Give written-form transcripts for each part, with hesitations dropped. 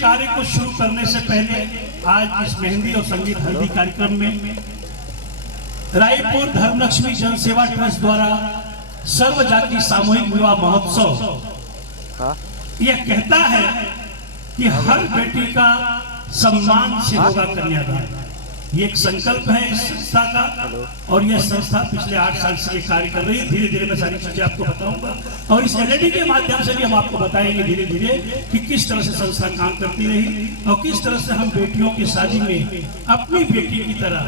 कार्य को शुरू करने से पहले आज इस मेहंदी और संगीत हल्दी कार्यक्रम में रायपुर धर्मलक्ष्मी जन सेवा ट्रस्ट द्वारा सर्व जाति सामूहिक विवाह महोत्सव यह कहता है कि हर बेटी का सम्मान से होगा कन्यादान। ये एक संकल्प है इस संस्था का और यह संस्था पिछले 8 साल से ये कार्य कर रही है। धीरे धीरे मैं सारी चीजें आपको बताऊंगा और इस एलईडी के माध्यम से भी हम आपको बताएंगे धीरे धीरे कि किस तरह से संस्था काम करती रही और किस तरह से हम बेटियों की शादी में अपनी बेटी की तरह,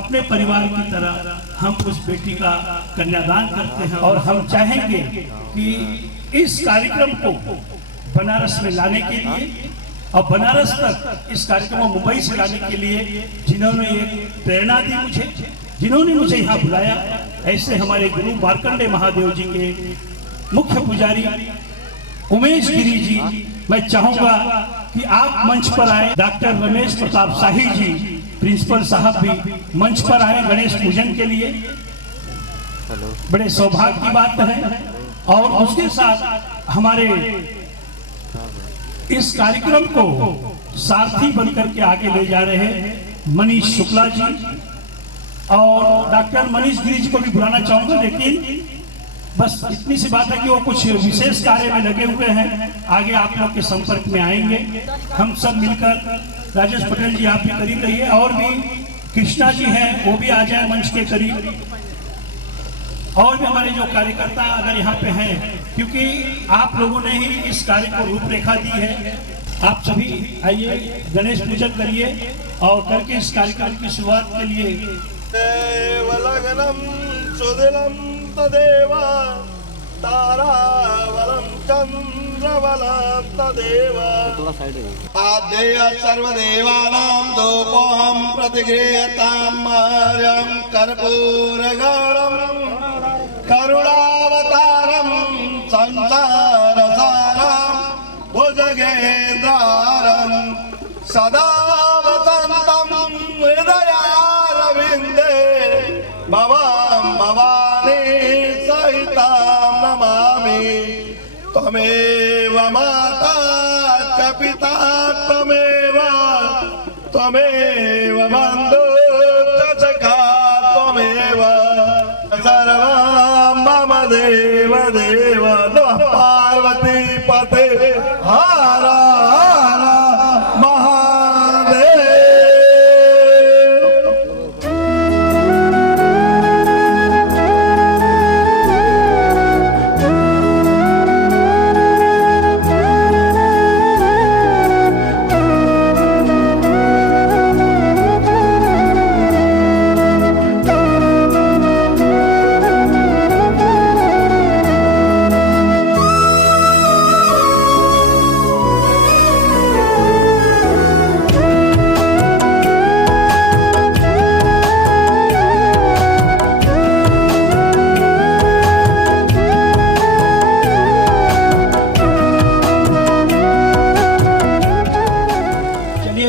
अपने परिवार की तरह हम उस बेटी का कन्यादान करते हैं। और हम चाहेंगे कि इस कार्यक्रम को बनारस में लाने के लिए और बनारस तक इस कार्यक्रम को मुंबई से लाने के लिए जिन्होंने एक प्रेरणा दी मुझे, जिन्होंने मुझे यहाँ बुलाया, ऐसे हमारे गुरु मार्कंडे महादेव जी के मुख्य पुजारी उमेश गिरी जी, मैं चाहूंगा कि आप मंच पर आए। डॉक्टर रमेश प्रताप शाही जी प्रिंसिपल साहब भी मंच पर आए गणेश पूजन के लिए, बड़े सौभाग्य की बात है। और उसके साथ हमारे इस कार्यक्रम को सारथी बनकर के आगे ले जा रहे हैं मनीष शुक्ला जी और डॉक्टर मनीष गिरी जी को भी बुलाना चाहूंगा, लेकिन बस इतनी सी बात है कि वो कुछ विशेष कार्य में लगे हुए हैं, आगे आप लोग के संपर्क में आएंगे। हम सब मिलकर, राजेश पटेल जी आप भी करीब रहिए और भी कृष्णा जी हैं वो भी आ जाए मंच के करीब, और भी हमारे जो कार्यकर्ता अगर यहाँ पे हैं, क्योंकि आप लोगों ने ही इस कार्य को रूपरेखा दी है। आप सभी आइए, गणेश पूजन करिए और करके इस कार्यक्रम की शुरुआत के लिए देवलगनम सुदिलम तदेव तारावलम चंद्रवलम तदेव आद्येय सर्वदेवानां धूपोऽहं प्रतिगृह्यतां मार्यं कर्पूरगौरवं करुणावतारं संसारसारं भुजगेन्द्रहारं सदा वसन्तं हृदयारविन्दे भवां भवानी सहितां नमामि। त्वमेव माता च पिता त्वमेव बन्धु च सखा त्वमेव सर्वं मम देव देव। नमः पार्वती पते हर हर महादेव।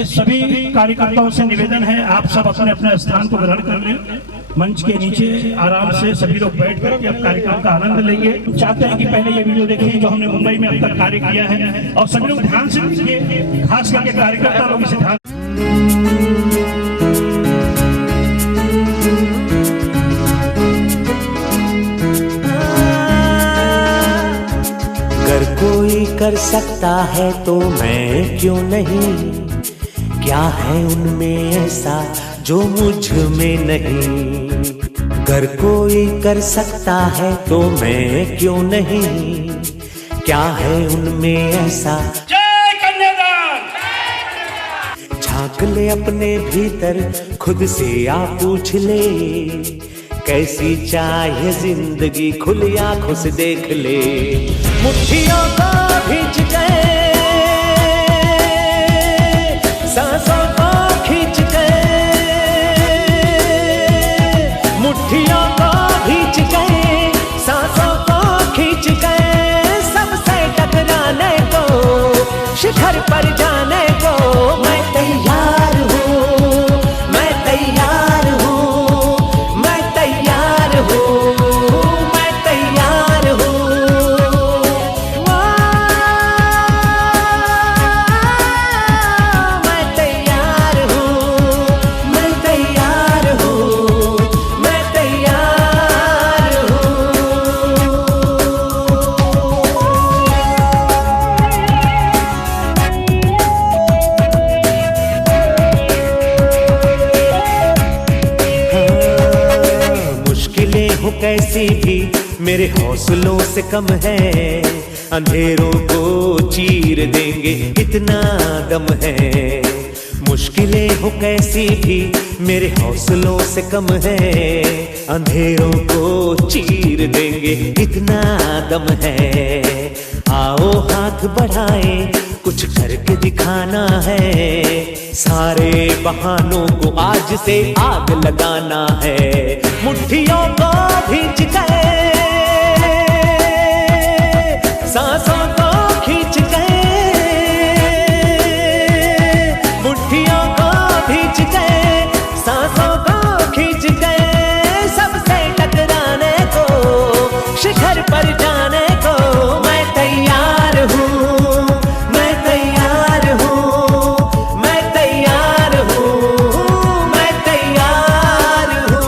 सभी कार्यकर्ताओं से निवेदन है, आप सब अपने अपने स्थान को ग्रहण कर लें। मंच के नीचे आराम से सभी लोग बैठ करके अब कार्यक्रम का आनंद लेंगे। चाहते हैं कि पहले ये वीडियो देखें जो हमने मुंबई में अब तक कार्य किया है और सभी लोग ध्यान से देखिए, खास करके कार्यकर्ता लोग इसे ध्यान। अगर कोई कर सकता है तो मैं क्यों नहीं, क्या है उनमें ऐसा जो मुझ में नहीं। अगर कोई कर सकता है तो मैं क्यों नहीं, क्या है उनमें ऐसा। जय कन्यादान। झांक ले अपने भीतर, खुद से आ पूछ ले, कैसी चाहे जिंदगी, खुली आंखों से देख ले। मुट्ठियों को भींच गए, सांसों को खींच गए, मुट्ठियों को भींच गए, सांसों को खींच गए, सबसे टकराने को, शिखर पर जाने को मैं तैयार हूँ, मैं तैयार हूँ, मैं तैयार हूँ, मैं तैयार हूँ। कैसी भी मेरे हौसलों से कम है, अंधेरों को चीर देंगे इतना दम है। मुश्किलें हो कैसी भी मेरे हौसलों से कम है, अंधेरों को चीर देंगे इतना दम है। आओ हाथ बढ़ाए, कुछ करके दिखाना है, सारे बहानों को आज से आग लगाना है। मुट्ठियों को भींच गए, सांसों को खींच गए, मुट्ठियों को भींच गए, सांसों को खींच गए। सबसे टकराने को, शिखर पर जाने को मैं तैयार हूँ, मैं तैयार हूँ, मैं तैयार हूँ, मैं तैयार हूँ।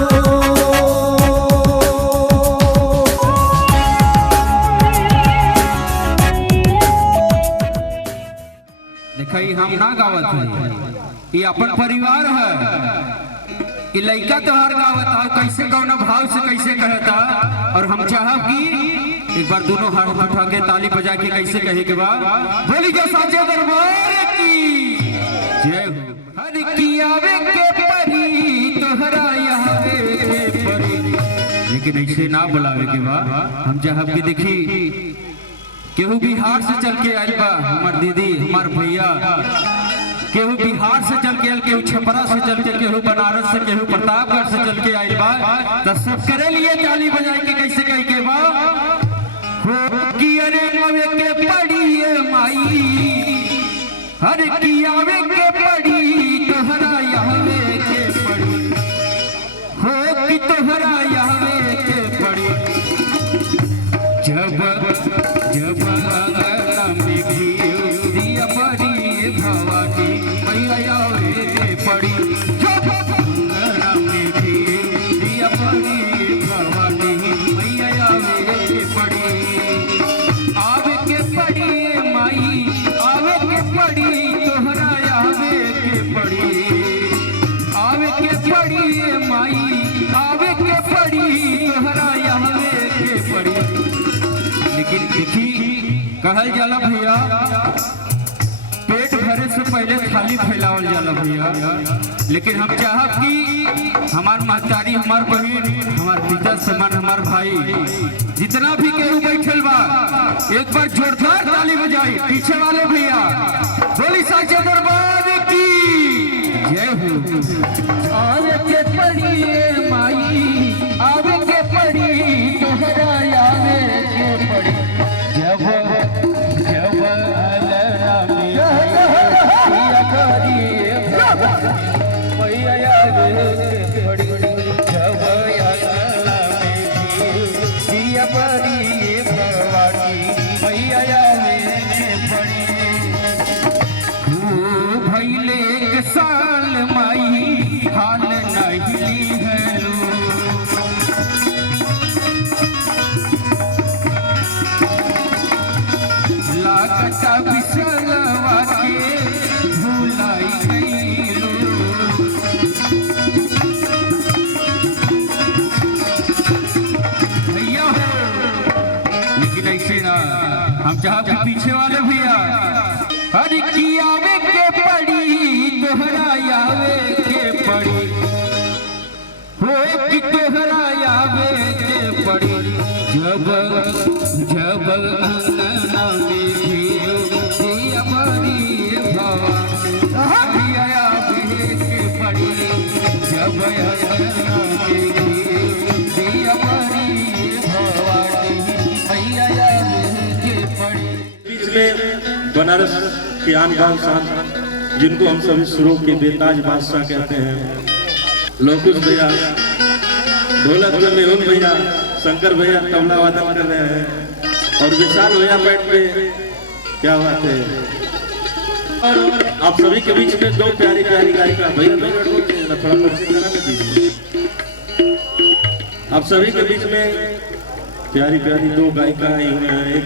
देखई हम ना गावत है, ये अपन परिवार है। ये लड़का तोहार गावत है, कैसे कौन भाव से कैसे कहता। और हम चाहब कि एक बार दोनों हाथ उठा के ताली बजा के कैसे कहे के बाद बोली जो साचे दरबार की जय हो। हर की आवे के परी तोहरा आवे के परी, लेकिन ऐसे ना बुलावे के बाद हम चाहब कि देखी केहू बिहार से चल के आयल बा, हमार दीदी हमार भैया, केहू बिहार से चल के आयल, केहू छपरा से चल के, केहू बनारस से, केहू प्रतापगढ़ से चल के आयल बा। तो सब करे लिए ताली बजाए के कैसे कह के बा हो कि अरे आवे के पड़ी माई, हर की आवे के पड़ी तोहरा आवे के पड़ी, हो कि तोहरा आवे के पड़ी। जब जब में दिया पड़ी भवानी मैया आवे पड़ी, जब में दिया पड़ी भवानी मैया आवे पड़ी। आवे के पड़ी माई, आवे के पड़ी तोहरा आवे के पड़ी, आवे के पड़ी माई, आवे के पड़ी तोहरा आवे के पड़ी। लेकिन देखी कहल जाला भैया, पेट भरे से पहले थाली फैलावल जाला भैया। लेकिन हम चाहब कि हमार महतारी, हमार बहन, हमार पिता समान, हमार भाई जितना भी केहू बैठल बा, एक बार जोरदार ताली बजाई पीछे वाले भैया। बोली साचे दरबार की जय हो। आवे के पड़ी माई, आवे के पड़ी तोहरा आवे के पड़ी। जब जब मैया आवे के पड़ी, जब दिया पड़ी भवानी मैया आवे के पड़ी। भैले एक साल माई हाल नहीं है लो, लागता बिसलवा के भुलाई गई लो। भैया लेकिन ऐसे ना, हम चाहते पीछे वाले भैया, हर की आवे के पड़ी तोहरा आवे के पड़ी, हो कि तोहरा आवे के पड़ी। जब जब अंगना में दिया पड़ी भवानी आवे के पड़ी, जब अंगना में दिया पड़ी भवानी मैया आवे के पड़ी। बीच में बनारस के आन बान शान, जिनको हम सभी सुरों के बेताज बादशाह कहते हैं, लोकुश भैया ढोलक पे, मेहुन भैया, शंकर भैया तबला वादन कर रहे हैं, और विशाल भैया बैठ पे, क्या बात है। और आप सभी के बीच में दो प्यारी प्यारी गायिका, भैया थोड़ा परिचय करा के दीजिए। आप सभी के बीच में प्यारी प्यारी दो गायिका आई हुई हैं।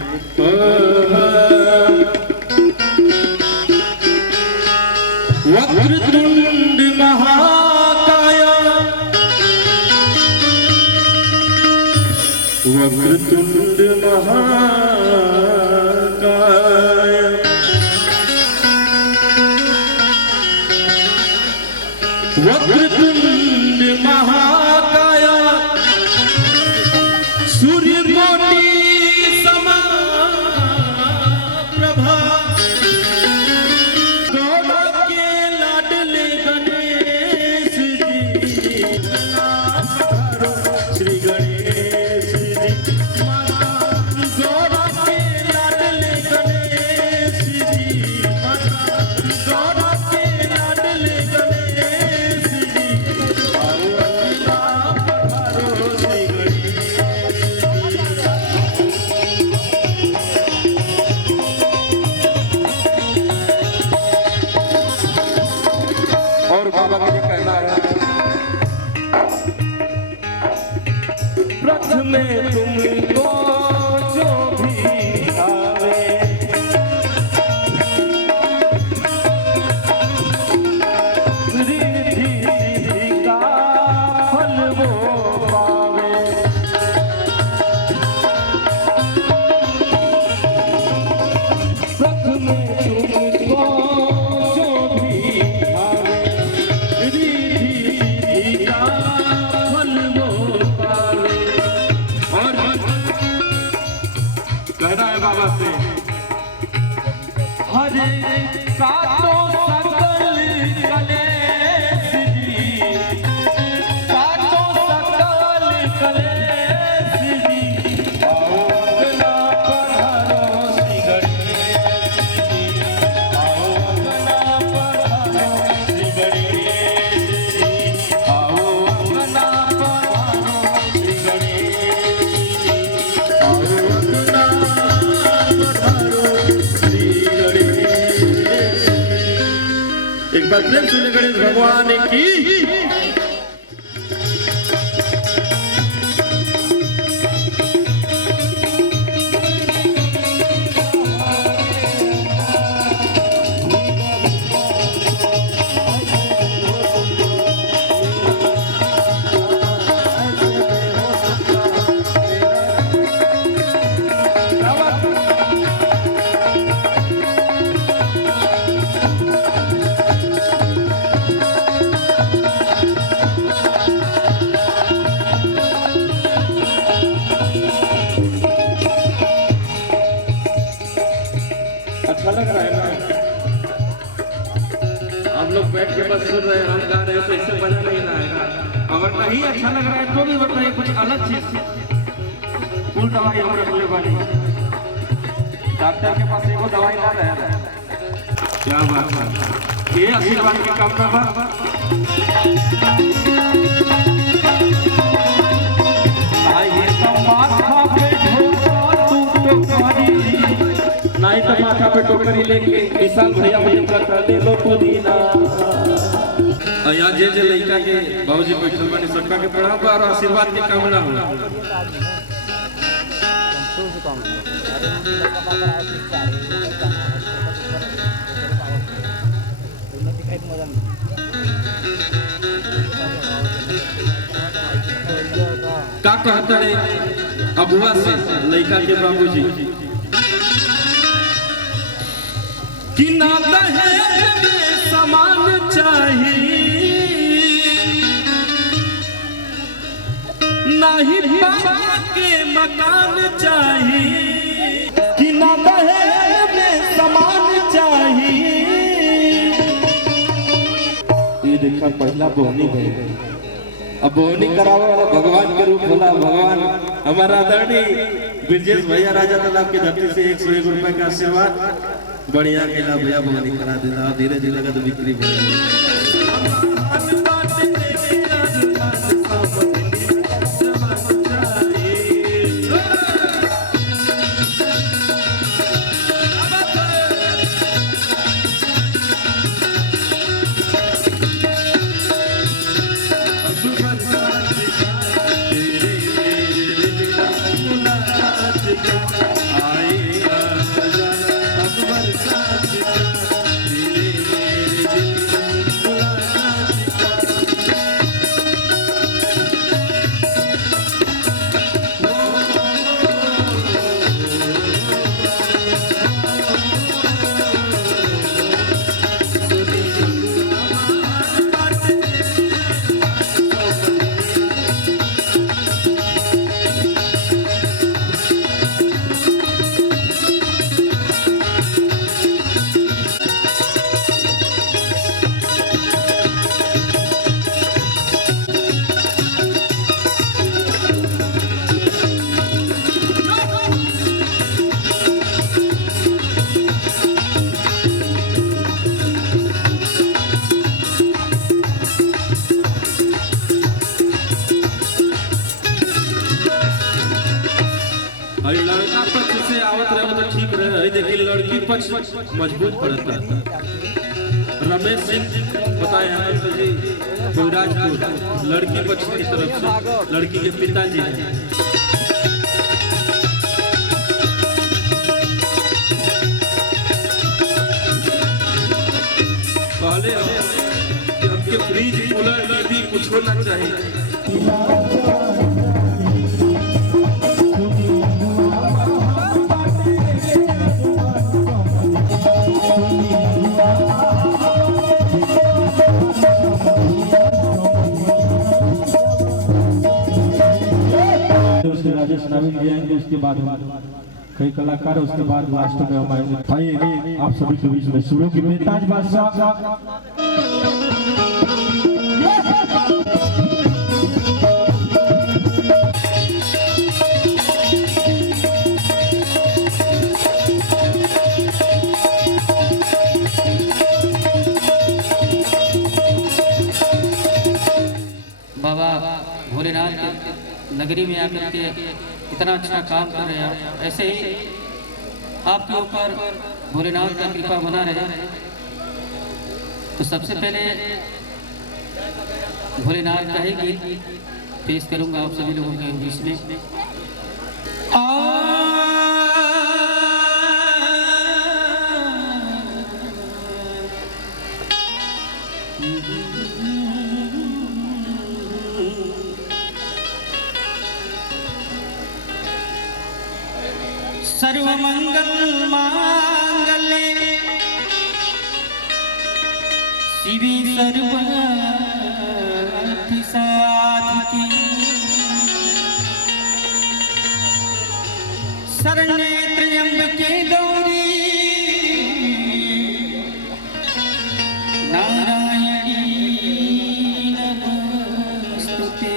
वक्रतुंड महाकाय वक्रतुंड महाकाय वक्रतुंड महाकाय सूर्यकोटि समप्रभा गौड़ा के लाडले गणेश जी श्री गणेश जी माता गौड़ा के लाडले गणेश जी माता गौड़ा के लाडले गणेश जी आओ अपना पधारो श्री गणेश और बाबा के लिए कहना है प्रथम तुमको जो भी आवे रिद्धि सिद्धि का फल वो पावे प्रथम तुमको जो भी आवे कहना है बाबा से हरे काटो सकल कलेश जी काटो सकल कलेश जी आओ अपना पधारो श्री गणेश जी आओ अपना पधारो श्री गणेश जी आओ अपना पधारो श्री गणेश जी आओ अपना एक बार प्रेम सुने गणेश भगवान की अच्छा लग रहा है ना हम लोग बैठ के बस सुन रहे हैं हम गा रहे हैं तो इससे मजा नहीं आएगा अगर नहीं अच्छा लग रहा है तो भी बताइए कुछ अलग चीज फुल दवाई हम रखने वाली डॉक्टर के पास एगो दवाई ला रहे हैं क्या बात है ये आशीर्वाद के काम का नहीं तो माथा पे टोकरी लेके विशाल भैया मुझे करता ले लो पुदीना यहाँ जे जे लड़का के बाबूजी बैठल बानी सबका के प्रणाम और आशीर्वाद के कामना हो का कहता है अबुआ से लड़का के बाबूजी कि ना दहेज में सामान चाहिए ना ही बाबा के मकान चाहिए कि ना दहेज में सामान चाहिए ये देखा पहला बोहनी गई अब बोहनी करावे वाला भगवान के रूप होला भगवान हमारा आदरणीय ब्रजेश भैया राजा तालाब की धरती से 101 रुपए का आशीर्वाद बढ़िया केला भैया बोहनी करा देना धीरे धीरे लगा तो बिक्री पक्ष मजबूत पड़ता है। रमेश सिंह बताए हैं जी कोइराजपुर लड़की पक्ष की तरफ से लड़की के पिताजी हैं। पहले कि हमके फ्रिज कूलर टीवी कुछ होना चाहिए। उसके राजेश नाविक जाएंगे, उसके बाद कई कलाकार, उसके बाद लास्ट में हम आएंगे। भाई आप सभी के बीच में सुरों की बेताज बादशाह बाबा भोलेनाथ के नगरी में आकर के इतना अच्छा काम कर रहे हैं। ऐसे ही आपके ऊपर भोलेनाथ का कृपा बना रहे। तो सबसे पहले भोलेनाथ का ही गीत पेश करूंगा आप सभी लोगों के बीच में। सर्वमंगल मांगल्ये शिवे सर्वार्थ साधिके शरण्ये त्र्यंबके गौरी नारायणी नमोस्तुते।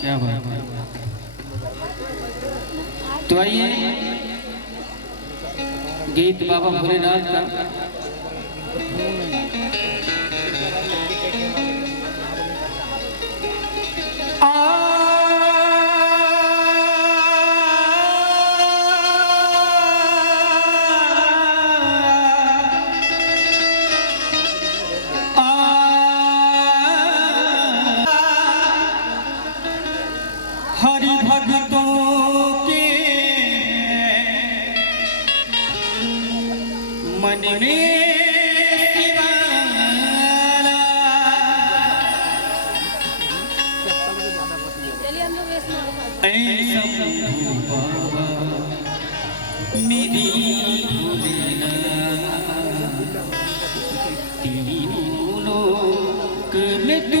क्या बात है। तो आइए गीत बाबा भोलेनाथ का हरि भक्तों के मन में ऐसा बाबा मेरी तीनों लोक में तू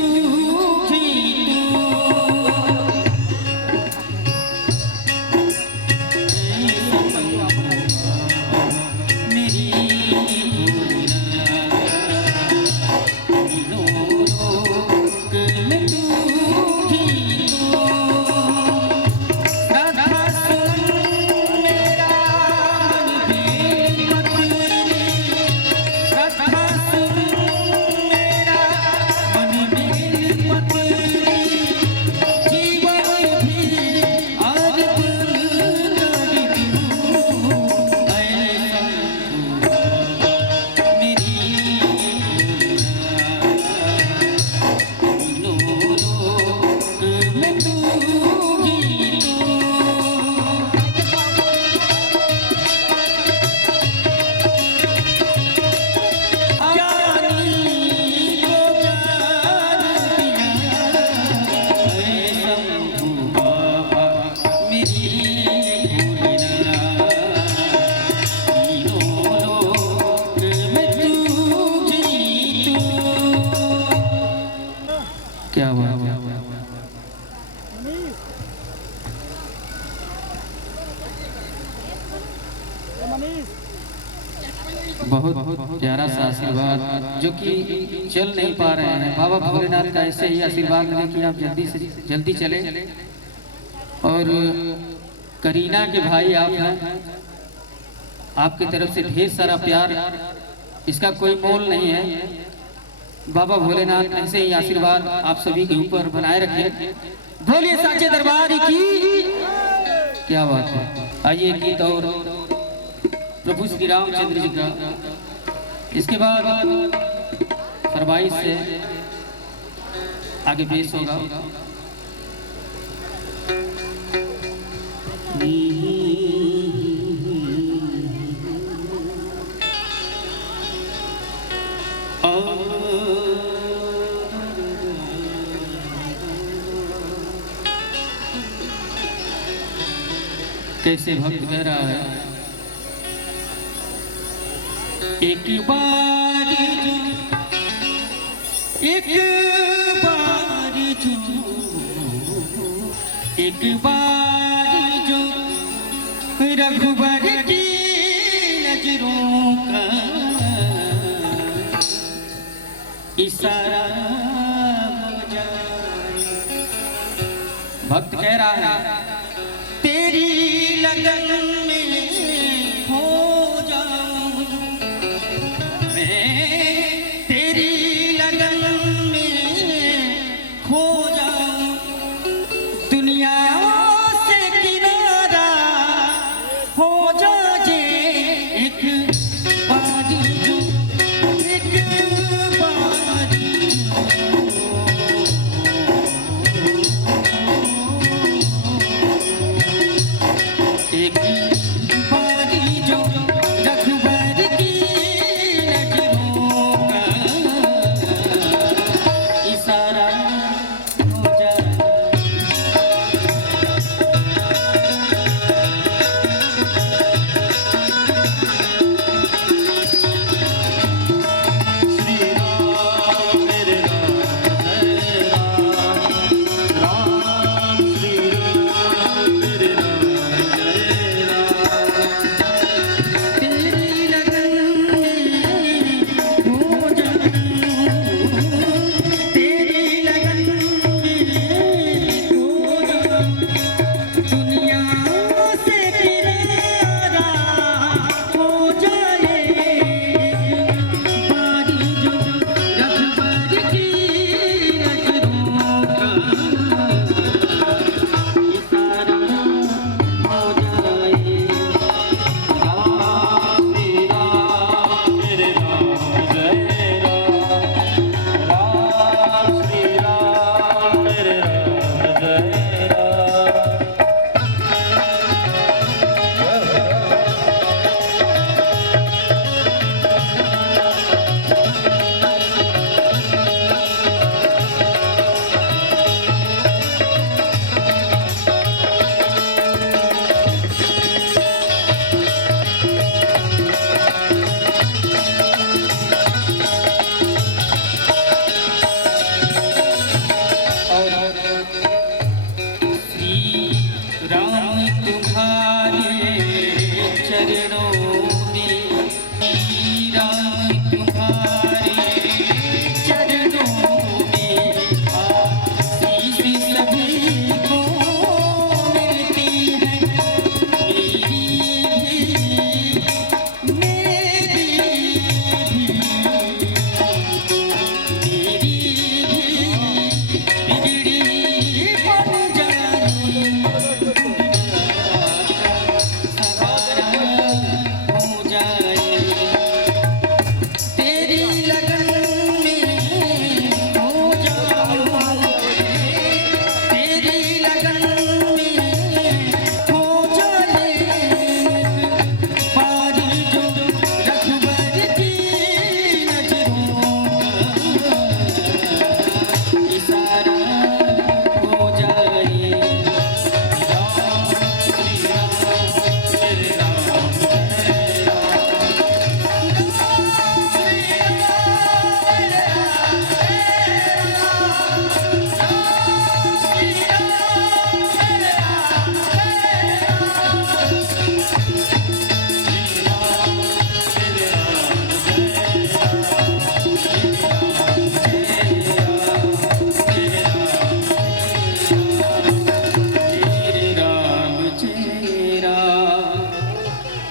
क्या बात है। बहुत प्यारा सा आशीर्वाद जो कि चल नहीं पा रहे हैं। बाबा भोलेनाथ का ऐसे ही आशीर्वाद मिले कि आप जल्दी से जल्दी चले। और करीना के भाई आप हैं, आपकी तरफ से ढेर सारा प्यार, इसका कोई मोल नहीं है। बाबा भोलेनाथ ऐसे ही आशीर्वाद आप सभी के ऊपर बनाए रखे। बोलिए साचे दरबार की क्या बात है। आइए गीत और प्रभु श्री रामचंद्र जी का, इसके बाद फरमाइश से आगे पेश होगा। कैसे भक्त कह रहा है, एक बार जो एक बार जो रघुबर की नजरों का इशारा हो जाए। भक्त कह रहा है तेरी लगन में खो जाऊं मैं, तेरी लगन में खो जाऊं, दुनिया से किनारा हो जाए एक बारी जो, एक बारी एक बारी जो रघुबर की नजरों का इशारा हो जाए।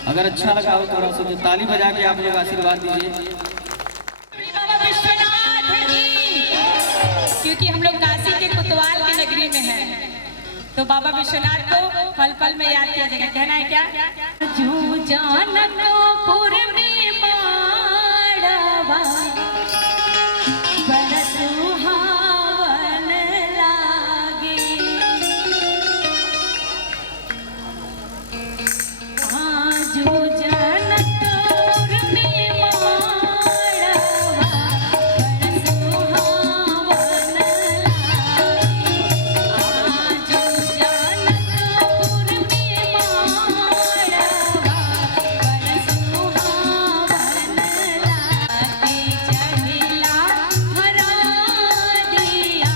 अगर अच्छा लगा हो थोड़ा सा तो ताली बजा के आप लोग आशीर्वाद दीजिए। बाबा विश्वनाथ क्योंकि हम लोग काशी के कोतवाल की नगरी में हैं, तो बाबा विश्वनाथ को पल पल में याद किया जाएगा। कहना है क्या? जो जानकपुर में माड़वा बड़ा सुहावन लागे, जो जानकपुर में माड़वा बड़ा सुहावन लागे, जो जानकपुर में माड़वा बड़ा सुहावन लागे, चढ़ला हरा दिया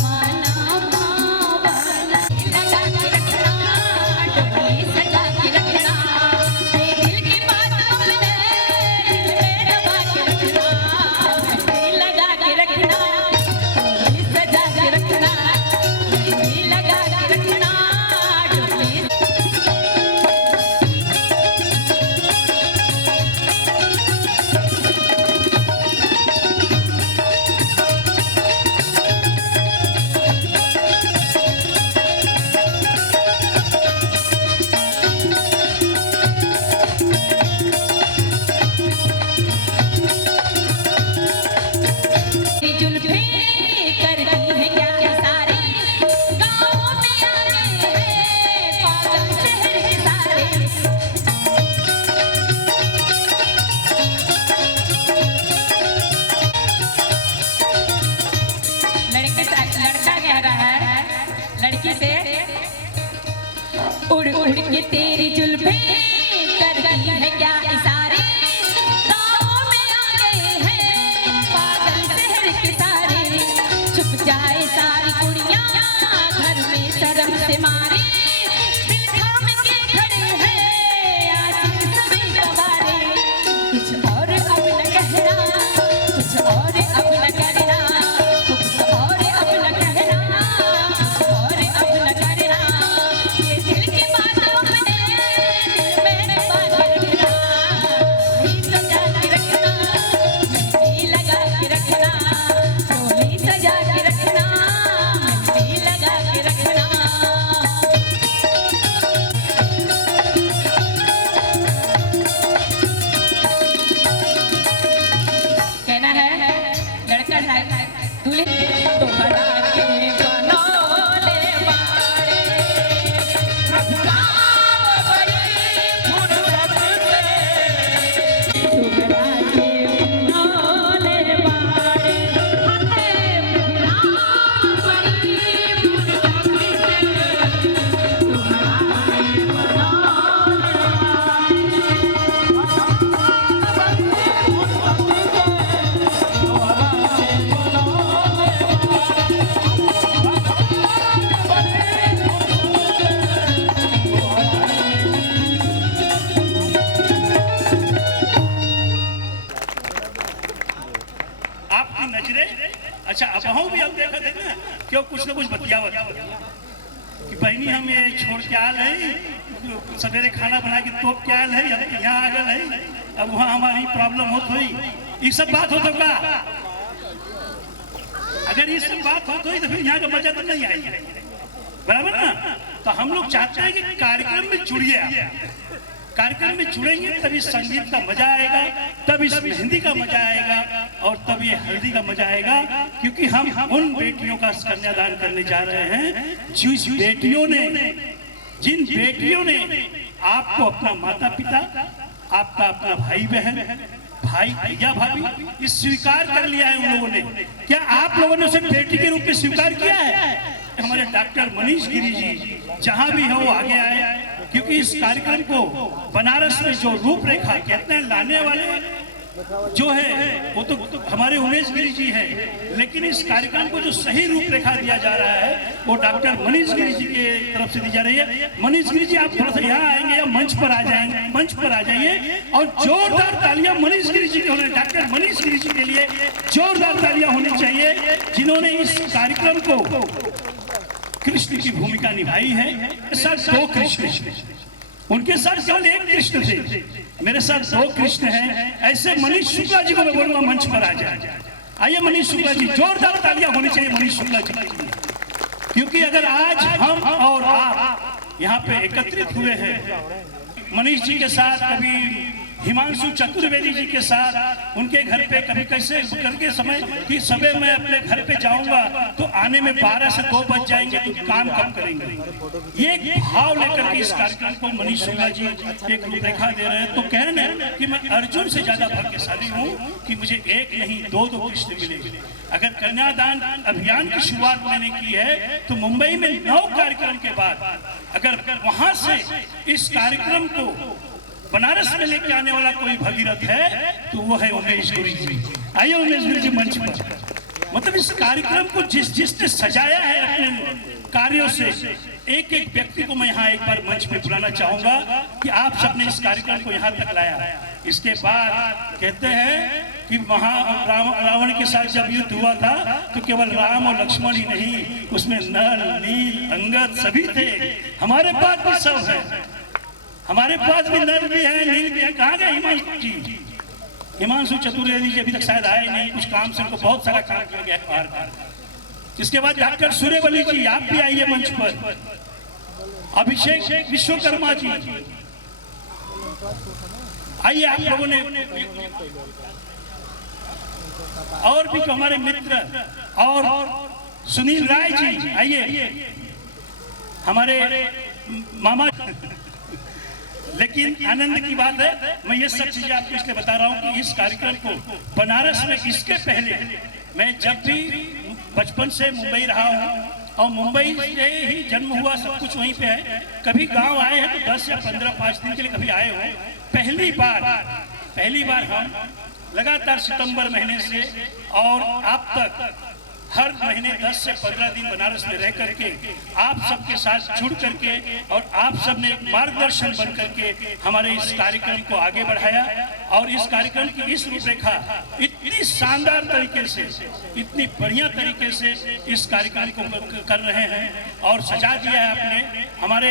माना भावन, लगा के रखना डोली सजा के रखना, दिल की बातों में दिल में दबा के रखना, लगा के रखना डोली सजा के रखना, लगा के रखना डोली। जुल्फे करती है क्या इशारे, गाँव में आए हैं पागल शहर के सारे, लड़का कह रहा है लड़की से, उड़ उड़ के तेरी जुल्फे करती है क्या इशारे, गाँव में आ गए हैं पागल शहर के सारे, छुप जाए सारी कुड़ियाँ घर में शर्म से मारे, दिल थाम के खड़े हैं आशिक सभी गवारे, कुछ और अब न कहना, कुछ और अब न करना, कुछ और अब न कहना, और अब न करना, ये दिल की बातों में दिल में दबा के रखना, डोली सजा के रखना, मेहंदी लगा के रखना, डोली सजा के रखना, मेहंदी लगा के रखना। कहना है लड़का है दूल्हे तो बड़ा के बनोले बाड़े, राम बड़ी फुर्सत से, तो बड़ा के बनोले बाड़े, राम बड़ी फुर्सत से, तो बड़ा के आपकी नजरें अच्छा अब भी हम देखा थे ना क्यों कुछ ना कुछ बतियावत कि बहनी हम ये छोड़ के आल है, सवेरे खाना बना के तोप के आल है, अब यहाँ आ गल है, अब वहाँ हमारी प्रॉब्लम होत हुई, ये सब बात होता का? अगर ये सब बात होत हुई तो फिर यहाँ का मजा तो नहीं आएगी, बराबर ना? तो हम लोग चाहते हैं कि कार्यक्रम में जुड़िए आप, कार्यक्रम में जुड़ेंगे तब इस संगीत का मजा आएगा, तब इस मेहंदी का मजा आएगा, और तब ये हल्दी का मजा आएगा, क्योंकि हम उन बेटियों का कन्यादान करने जा रहे हैं जिन बेटियों ने आपको अपना माता पिता, आपका अपना भाई बहन, भाई भैया भाभी इस स्वीकार कर लिया है उन लोगों ने। क्या आप लोगों ने उसे बेटी के रूप में स्वीकार किया है? हमारे डॉक्टर मनीष गिरी जी जहां भी है वो आगे आए, क्योंकि इस कार्यक्रम को बनारस में जो रूपरेखा कहते हैं लाने वाले जो है वो तो हमारे उमेश गिरी जी हैं, लेकिन इस कार्यक्रम को जो सही रूपरेखा दिया जा रहा है वो डॉक्टर मनीष गिरी जी के तरफ से दी जा रही है। मनीष गिरी जी आप थोड़ा सा यहाँ आएंगे या मंच पर आ जाएंगे, मंच पर आ जाइए और जोरदार तालियां मनीष गिरी जी के होने, डॉक्टर मनीष गिरी जी के लिए जोरदार तालियां होनी चाहिए, जिन्होंने इस कार्यक्रम को कृष्ण की भूमिका निभाई है। सर दो कृष्ण, उनके साथ केवल एक कृष्ण थे, मेरे साथ दो कृष्ण हैं। ऐसे मनीष शुक्ला जी को मैं बोलूंगा मंच पर आ जाए, आइए मनीष शुक्ला जी, जोरदार तालियां होनी चाहिए मनीष शुक्ला जी के लिए। क्योंकि अगर आज हम और आप यहाँ पे एकत्रित हुए हैं मनीष जी के साथ, कभी हिमांशु चतुर्वेदी जी के साथ उनके घर पे, कभी कैसे करके समय कि सुबह मैं अपने घर पे जाऊंगा तो आने में 12 से 2 बज जाएंगे, तो काम कब करेंगे। ये भाव लेकर के इस कार्यक्रम को मनीष शुक्ला जी एक रूपरेखा दे रहे हैं। तो कह रहे हैं कि मैं अर्जुन से ज्यादा भाग्यशाली हूँ कि मुझे एक नहीं 2 कृष्ण मिले। अगर कन्यादान अभियान की शुरुआत मैंने की है तो मुंबई में 9 कार्यक्रम के बाद अगर वहां से इस कार्यक्रम को बनारस में लेके आने वाला कोई भगीरथ है तो वो है उमेश गिरी जी। आइए उमेश गिरी जी मंच पर। मतलब इस कार्यक्रम को जिसने सजाया है अपने कार्यों से, एक एक व्यक्ति को मैं यहाँ एक बार मंच पे बुलाना चाहूंगा कि आप सबने इस कार्यक्रम को यहाँ तक लाया। इसके बाद कहते हैं कि वहां रावण के साथ जब युद्ध हुआ था तो केवल राम और लक्ष्मण ही नहीं, उसमें नल, नील, अंगद सभी थे। हमारे पास भी सब है, हमारे पास भी नल भी है, नील भी है। कहाँ गए हिमांशु जी? हिमांशु चतुर्वेदी जी अभी तक शायद आए नहीं, कुछ काम से उनको बहुत सारा काम किया गया है बाहर का। इसके बाद डॉक्टर सूर्यवली जी, आप भी आइए मंच पर। अभिषेक विश्वकर्मा जी आइए, आप लोगों ने और भी हमारे मित्र, और सुनील राय जी आइए, हमारे मामा। लेकिन आनंद की बात है, मैं ये सब चीजें आपको इसलिए बता रहा हूँ कि इस कार्यक्रम को बनारस में इसके पहले मैं जब भी बचपन से मुंबई रहा हूँ और मुंबई से ही जन्म हुआ, सब कुछ वहीं पे है। कभी गांव आए हैं तो 10 या 15 5 दिन के लिए कभी आए हो। पहली बार हम लगातार सितंबर महीने से और अब तक हर महीने 10 से 15 दिन बनारस में रह करके आप सबके साथ जुड़ करके और आप सब ने एक मार्गदर्शन बन करके हमारे इस कार्यक्रम को आगे बढ़ाया। और इस कार्यक्रम की इस रूपरेखा इतनी शानदार तरीके से, इतनी बढ़िया तरीके से इस कार्यक्रम को कर रहे हैं और सजा दिया है आपने। हमारे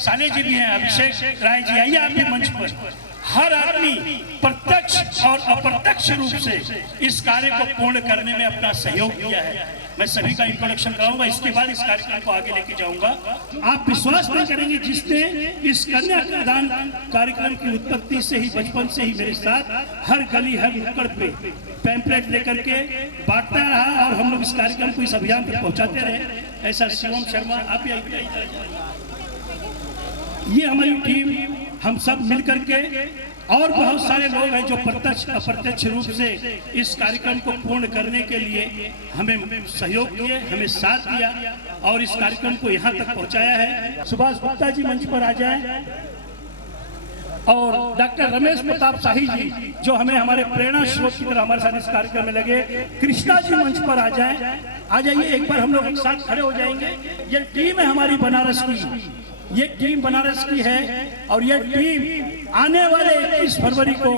साले जी भी हैं, अभिषेक राय जी, आइए आप भी मंच पर। हर आदमी प्रत्यक्ष और अप्रत्यक्ष रूप से इस कार्य को पूर्ण करने में अपना सहयोग दिया है। मैं सभी का इंट्रोडक्शन कराऊंगा, इसके बाद इस कार्यक्रम को आगे लेके जाऊंगा। आप विश्वास नहीं करेंगे, जिसने इस कन्यादान कार्यक्रम की उत्पत्ति से ही, बचपन से ही मेरे साथ हर गली हर नुक्कड़ पे पैम्पलेट लेकर के बांटता रहा और हम लोग इस कार्यक्रम को, इस अभियान तक पहुंचाते रहे। ऐसा शिवम शर्मा, आप ये हमारी टीम, हम सब मिल करके और बहुत सारे लोग हैं जो प्रत्यक्ष अप्रत्यक्ष रूप से इस कार्यक्रम को पूर्ण करने के लिए हमें सहयोग दिए, हमें साथ दिया और इस कार्यक्रम को यहाँ तक पहुँचाया है। सुभाष गुप्ता जी मंच पर आ जाएं और डॉक्टर रमेश प्रताप शाही जी जो हमें हमारे प्रेरणा स्रोत की तरह हमारे साथ इस कार्यक्रम में लगे। कृष्णा जी मंच पर आ जाइए, एक बार हम लोग एक साथ खड़े हो जाएंगे। ये टीम है हमारी बनारस की, ये टीम बनारस की है और ये टीम आने वाले 21 फरवरी को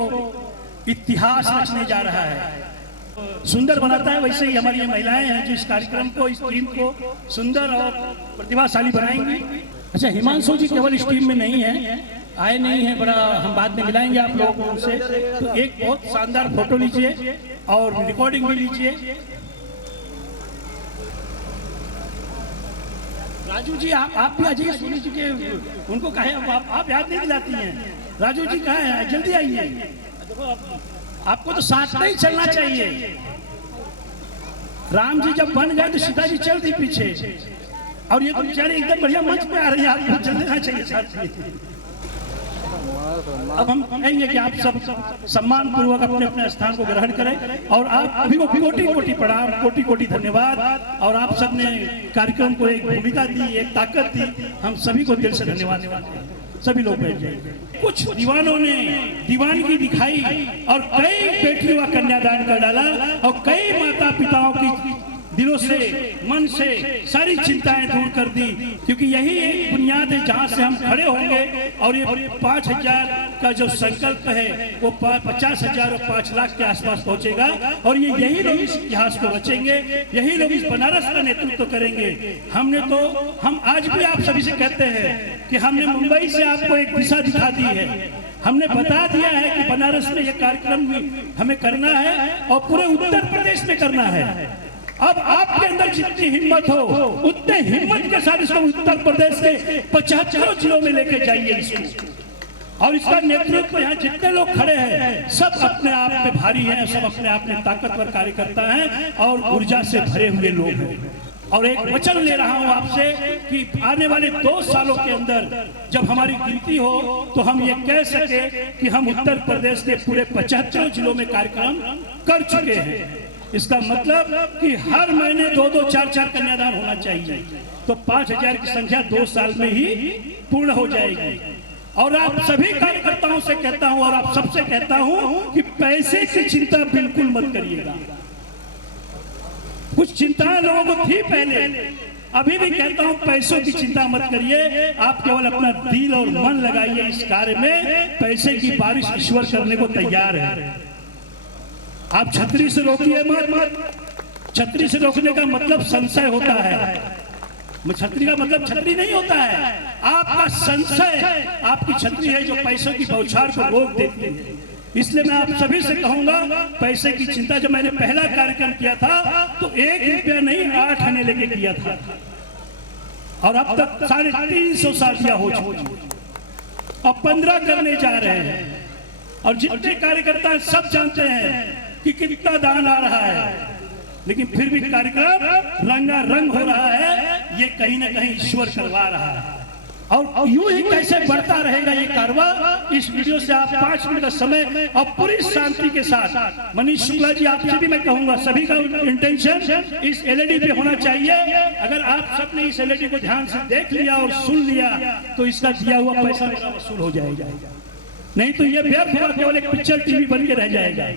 इतिहास रचने जा रहा है। सुंदर बनाता है, वैसे ही हमारी ये महिलाएं हैं जो इस कार्यक्रम को, इस टीम को सुंदर और प्रतिभाशाली बनाएंगी। अच्छा, हिमांशु जी केवल इस टीम में नहीं है, आए नहीं है, बड़ा हम बाद में मिलाएंगे आप लोगों से। तो एक बहुत शानदार फोटो लीजिए और रिकॉर्डिंग भी लीजिए। राजू जी आप भी अजय सोनी जी के, उनको कहे आप याद नहीं दिलाती हैं। राजू जी कहाँ हैं, जल्दी आइए। आपको तो साथ में ही चलना चाहिए। राम जी जब बन गए तो सीता जी चल दी पीछे और ये तो बेचारे एकदम बढ़िया मंच पे आ रही है, आपको चल देना चाहिए साथ में। अब हम कहेंगे कि आप सब सम्मान पूर्वक अपने अपने स्थान को ग्रहण करें और आप अभी को कोटि कोटि प्रणाम, कोटि कोटि धन्यवाद। और आप सब ने कार्यक्रम को एक भूमिका दी, एक ताकत दी, हम सभी को दिल से धन्यवाद देते हैं। सभी लोग बैठ जाएंगे। कुछ दीवानों ने दीवानगी दिखाई और कई बेटियों का कन्यादान कर डाला और कई माता पिताओं की दिलों से, मन से सारी चिंताएं दूर कर दी, क्योंकि यही एक बुनियाद है जहां से हम खड़े होंगे और ये 5000 का जो संकल्प है वो 50,000 और 5 लाख के आसपास पहुंचेगा और यही लोग इस इतिहास को रचेंगे, यही लोग इस बनारस का नेतृत्व करेंगे। हम आज भी आप सभी से कहते हैं कि हमने मुंबई से आपको एक दिशा दिखा दी है, हमने बता दिया है कि बनारस में यह कार्यक्रम हमें करना है और पूरे उत्तर प्रदेश में करना है। अब आपके अंदर जितनी हिम्मत हो उतने हिम्मत के साथ इसको उत्तर प्रदेश के 75 जिलों में लेके जाइए इसको। और इसका नेतृत्व यहाँ जितने लोग खड़े हैं सब अपने आप में भारी हैं, सब अपने आप में ताकतवर कार्यकर्ता हैं और ऊर्जा से भरे हुए लोग हैं। और एक वचन ले रहा हूं आपसे कि आने वाले 2 सालों के अंदर जब हमारी गिनती हो तो हम ये कह सके कि हम उत्तर प्रदेश के पूरे 75 जिलों में कार्यक्रम कर चुके हैं। इसका मतलब कि हर महीने 2-2, 4-4 कन्यादान होना चाहिए, तो 5,000 की संख्या 2 साल में ही पूर्ण हो जाएगी। और आप सभी कार्यकर्ताओं से कहता हूं और आप सबसे कहता हूं कि पैसे की चिंता बिल्कुल मत करिएगा। कुछ चिंताएं लोगों को थी पहले, अभी भी कहता हूं पैसों की चिंता मत करिए, आप केवल अपना दिल और मन लगाइए इस कार्य में। पैसे की बारिश ईश्वर करने को तैयार है। आप छतरी से रोकिए मत। छतरी से रोकने का मतलब संशय होता है, छतरी का मतलब छतरी नहीं होता है। आपका संशय आपकी छतरी है जो पैसों की बौछार को रोक देती है। इसलिए मैं आप सभी से कहूंगा पैसे की चिंता, जब मैंने पहला कार्यक्रम किया था तो 1 रुपया नहीं 8 आने लेके किया था और अब तक 350 शादियां हो चुकी, अब 15 करने जा रहे हैं। और जितने कार्यकर्ता सब जानते हैं कि कितना दान आ रहा है, लेकिन फिर भी कार्यक्रम रंगारंग हो रहा है। ये कहीं ना कहीं ईश्वर करवा रहा है और यूं ही कैसे बढ़ता रहेगा ये कारवा। इस वीडियो से आप 5 मिनट का समय और पूरी शांति के साथ, मनीष शुक्ला जी आपसे भी मैं कहूंगा सभी का इंटेंशन इस एलईडी पे होना चाहिए। अगर आप सबने इस एलईडी को ध्यान से देख लिया और सुन लिया तो इसका दिया हुआ पैसा मेरा वसूल हो जाएगा, नहीं तो ये व्यर्थ हुआ केवल एक पिक्चर टीवी बन के रह जाएगा।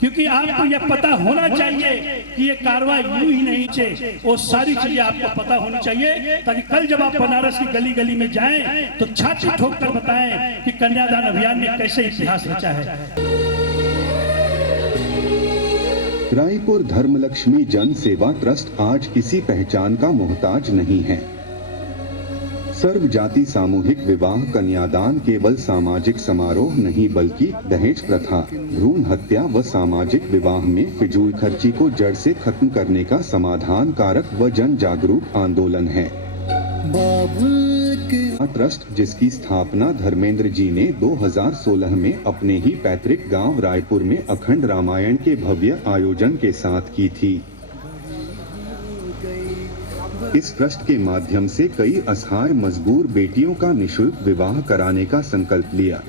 क्योंकि आपको यह पता होना चाहिए कि ये कार्रवाई यूं ही नहीं चले, वो सारी चीजें आपको पता होनी चाहिए ताकि कल जब आप बनारस की गली गली में जाएं तो छाती ठोक कर बताएं कि कन्यादान अभियान ने कैसे इतिहास रचा है। रायपुर धर्मलक्ष्मी जन सेवा ट्रस्ट आज किसी पहचान का मोहताज नहीं है। सर्व जाति सामूहिक विवाह कन्यादान केवल सामाजिक समारोह नहीं बल्कि दहेज प्रथा, भ्रूण हत्या व सामाजिक विवाह में फिजूल खर्ची को जड़ से खत्म करने का समाधान कारक व जन जागरूक आंदोलन है। ट्रस्ट जिसकी स्थापना धर्मेंद्र जी ने 2016 में अपने ही पैतृक गांव रायपुर में अखंड रामायण के भव्य आयोजन के साथ की थी। इस ट्रस्ट के माध्यम से कई असहाय मजबूर बेटियों का निःशुल्क विवाह कराने का संकल्प लिया।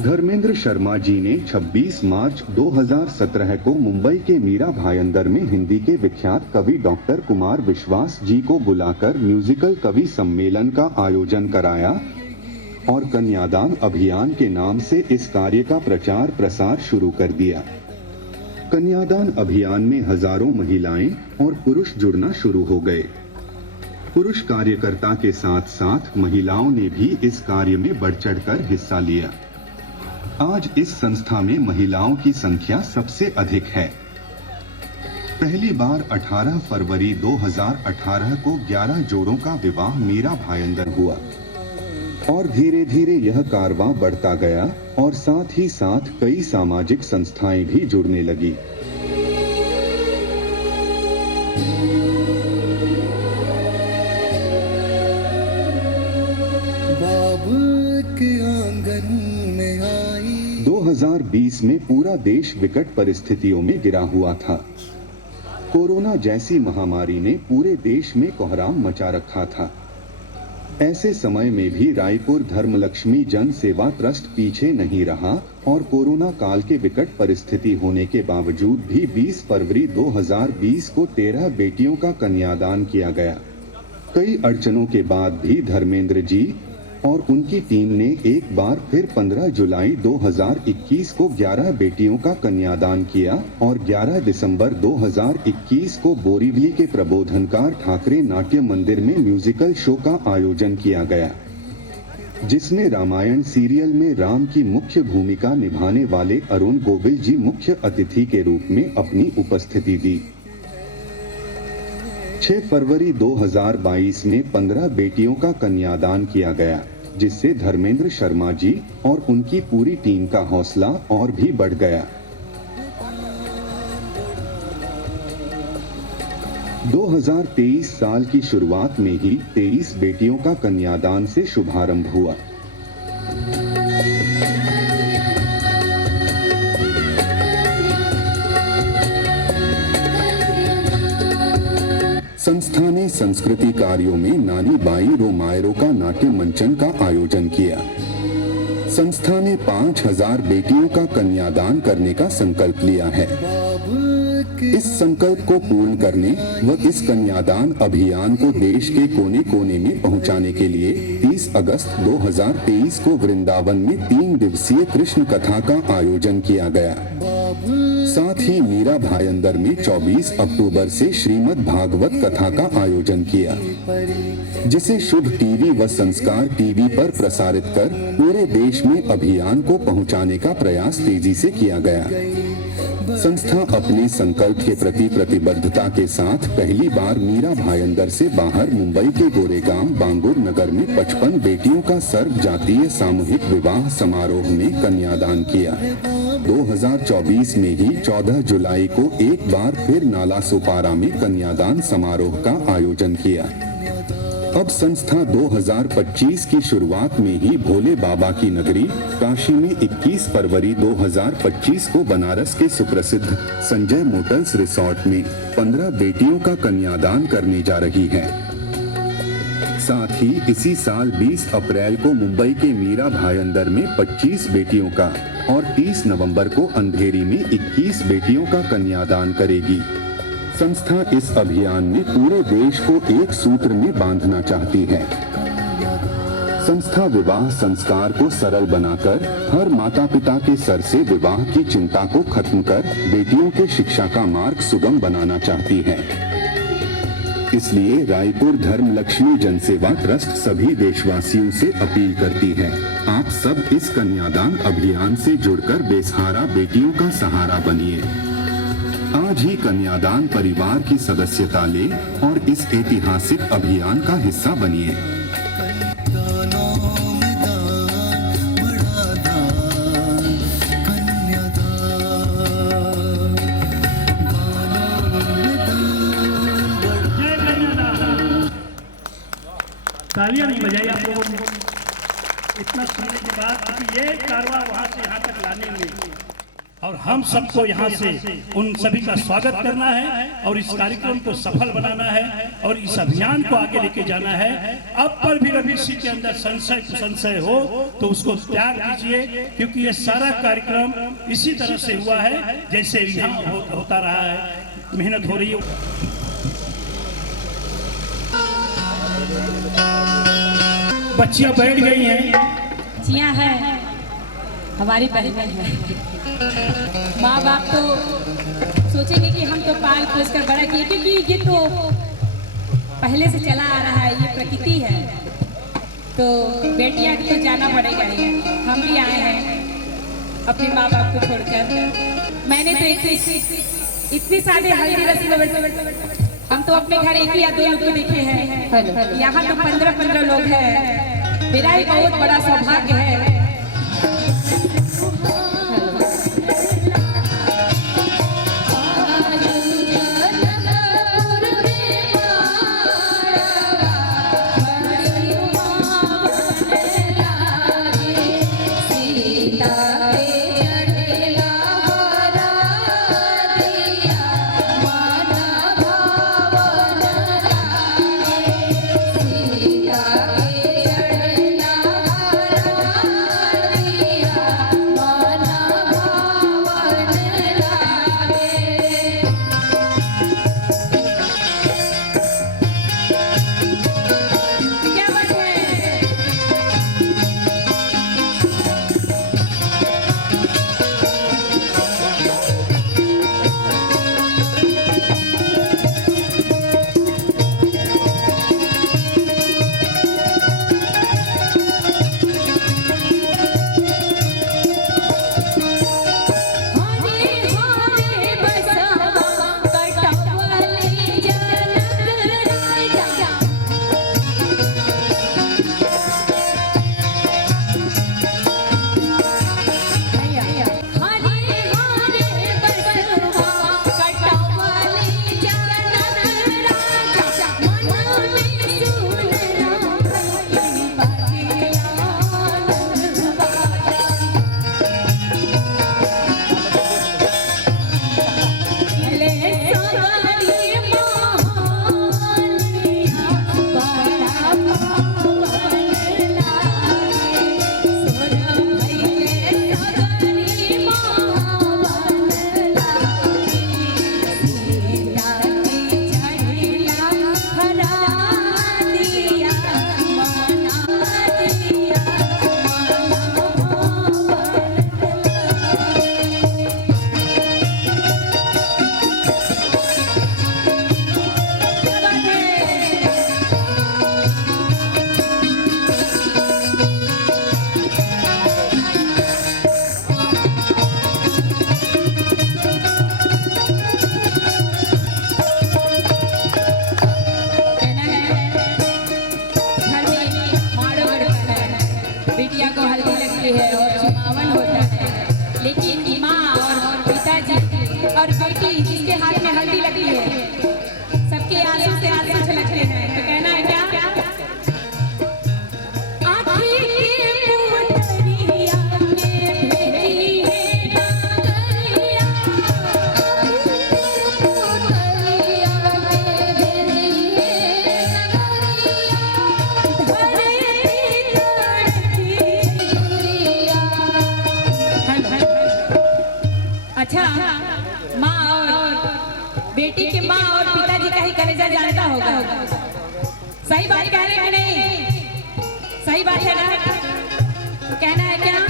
धर्मेंद्र शर्मा जी ने 26 मार्च 2017 को मुंबई के मीरा भायंदर में हिंदी के विख्यात कवि डॉक्टर कुमार विश्वास जी को बुलाकर म्यूजिकल कवि सम्मेलन का आयोजन कराया और कन्यादान अभियान के नाम से इस कार्य का प्रचार प्रसार शुरू कर दिया। कन्यादान अभियान में हजारों महिलाएं और पुरुष जुड़ना शुरू हो गए। पुरुष कार्यकर्ता के साथ साथ महिलाओं ने भी इस कार्य में बढ़ चढ़कर हिस्सा लिया। आज इस संस्था में महिलाओं की संख्या सबसे अधिक है। पहली बार 18 फरवरी 2018 को 11 जोड़ों का विवाह मीरा भायंदर हुआ और धीरे धीरे यह कारवां बढ़ता गया और साथ ही साथ कई सामाजिक संस्थाएं भी जुड़ने लगी। बाबू के आंगन में आई 2020 में पूरा देश विकट परिस्थितियों में गिरा हुआ था। कोरोना जैसी महामारी ने पूरे देश में कोहराम मचा रखा था। ऐसे समय में भी रायपुर धर्मलक्ष्मी जन सेवा ट्रस्ट पीछे नहीं रहा और कोरोना काल के विकट परिस्थिति होने के बावजूद भी 20 फरवरी 2020 को 13 बेटियों का कन्यादान किया गया। कई अड़चनों के बाद भी धर्मेंद्र जी और उनकी टीम ने एक बार फिर 15 जुलाई 2021 को 11 बेटियों का कन्यादान किया और 11 दिसंबर 2021 को बोरीवली के प्रबोधनकार ठाकरे नाट्य मंदिर में म्यूजिकल शो का आयोजन किया गया, जिसमें रामायण सीरियल में राम की मुख्य भूमिका निभाने वाले अरुण गोविल जी मुख्य अतिथि के रूप में अपनी उपस्थिति दी। 6 फरवरी 2022 में 15 बेटियों का कन्यादान किया गया, जिससे धर्मेंद्र शर्मा जी और उनकी पूरी टीम का हौसला और भी बढ़ गया। 2023 साल की शुरुआत में ही 23 बेटियों का कन्यादान से शुभारंभ हुआ। संस्था ने संस्कृति कार्यों में नानी बाई रोमायरो का नाट्य मंचन का आयोजन किया। संस्था ने 5000 बेटियों का कन्यादान करने का संकल्प लिया है। इस संकल्प को पूर्ण करने व इस कन्यादान अभियान को देश के कोने कोने में पहुंचाने के लिए 30 अगस्त 2023 को वृंदावन में 3 दिवसीय कृष्ण कथा का आयोजन किया गया। साथ ही मीरा भायंदर में 24 अक्टूबर से श्रीमद् भागवत कथा का आयोजन किया, जिसे शुभ टीवी व संस्कार टीवी पर प्रसारित कर पूरे देश में अभियान को पहुंचाने का प्रयास तेजी से किया गया। संस्था अपने संकल्प के प्रति प्रतिबद्धता के साथ पहली बार मीरा भायंदर से बाहर मुंबई के गोरेगांव बांगुर नगर में 55 बेटियों का सर्व जातीय सामूहिक विवाह समारोह में कन्यादान किया। 2024 में ही 14 जुलाई को एक बार फिर नाला सोपारा में कन्यादान समारोह का आयोजन किया। अब संस्था 2025 की शुरुआत में ही भोले बाबा की नगरी काशी में 21 फरवरी 2025 को बनारस के सुप्रसिद्ध संजय मोटर्स रिसोर्ट में 15 बेटियों का कन्यादान करने जा रही है। साथ ही इसी साल 20 अप्रैल को मुंबई के मीरा भायंदर में 25 बेटियों का और 30 नवंबर को अंधेरी में 21 बेटियों का कन्यादान करेगी। संस्था इस अभियान में पूरे देश को एक सूत्र में बांधना चाहती है। संस्था विवाह संस्कार को सरल बनाकर हर माता पिता के सर से विवाह की चिंता को खत्म कर बेटियों के शिक्षा का मार्ग सुगम बनाना चाहती है। इसलिए रायपुर धर्म लक्ष्मी जनसेवा ट्रस्ट सभी देशवासियों से अपील करती है, आप सब इस कन्यादान अभियान से जुड़कर बेसहारा बेटियों का सहारा बनिए। आज ही कन्यादान परिवार की सदस्यता ले और इस ऐतिहासिक अभियान का हिस्सा बनिए। तालियां नहीं बजाई आप लोगों ने इतना सुनने के बाद, क्योंकि ये कारवां वहां से यहाँ तक लाने में और हम सबको यहाँ से उन सभी का स्वागत करना है और इस कार्यक्रम को सफल बनाना है और इस अभियान को आगे लेके जाना है। अब पर भी अगर किसी के अंदर संशय हो तो उसको त्याग कीजिए, क्योंकि ये सारा कार्यक्रम इसी तरह से हुआ है जैसे यहाँ होता रहा है, मेहनत हो रही है। बच्चियां बैठ गई हैं, बच्चियां हैं, हमारी बहनें हैं। माँ बाप तो सोचेंगे कि हम तो पाल पोस कर बड़ा किए, क्योंकि ये तो पहले से चला आ रहा है, ये प्रकृति है। तो बेटियां तो जाना पड़ेगा ही, हम भी आए हैं अपने माँ बाप को छोड़कर। मैंने तो इतने सारे हल्दी रस्म, हम तो अपने घर एक या 2 लोग को देखे हैं, यहाँ तो 15-15 लोग हैं। मेरा ही बहुत बड़ा सौभाग्य है। जानता होगा। सही बात कह रहे हैं कि नहीं? सही बात है ना? तो कहना है क्या?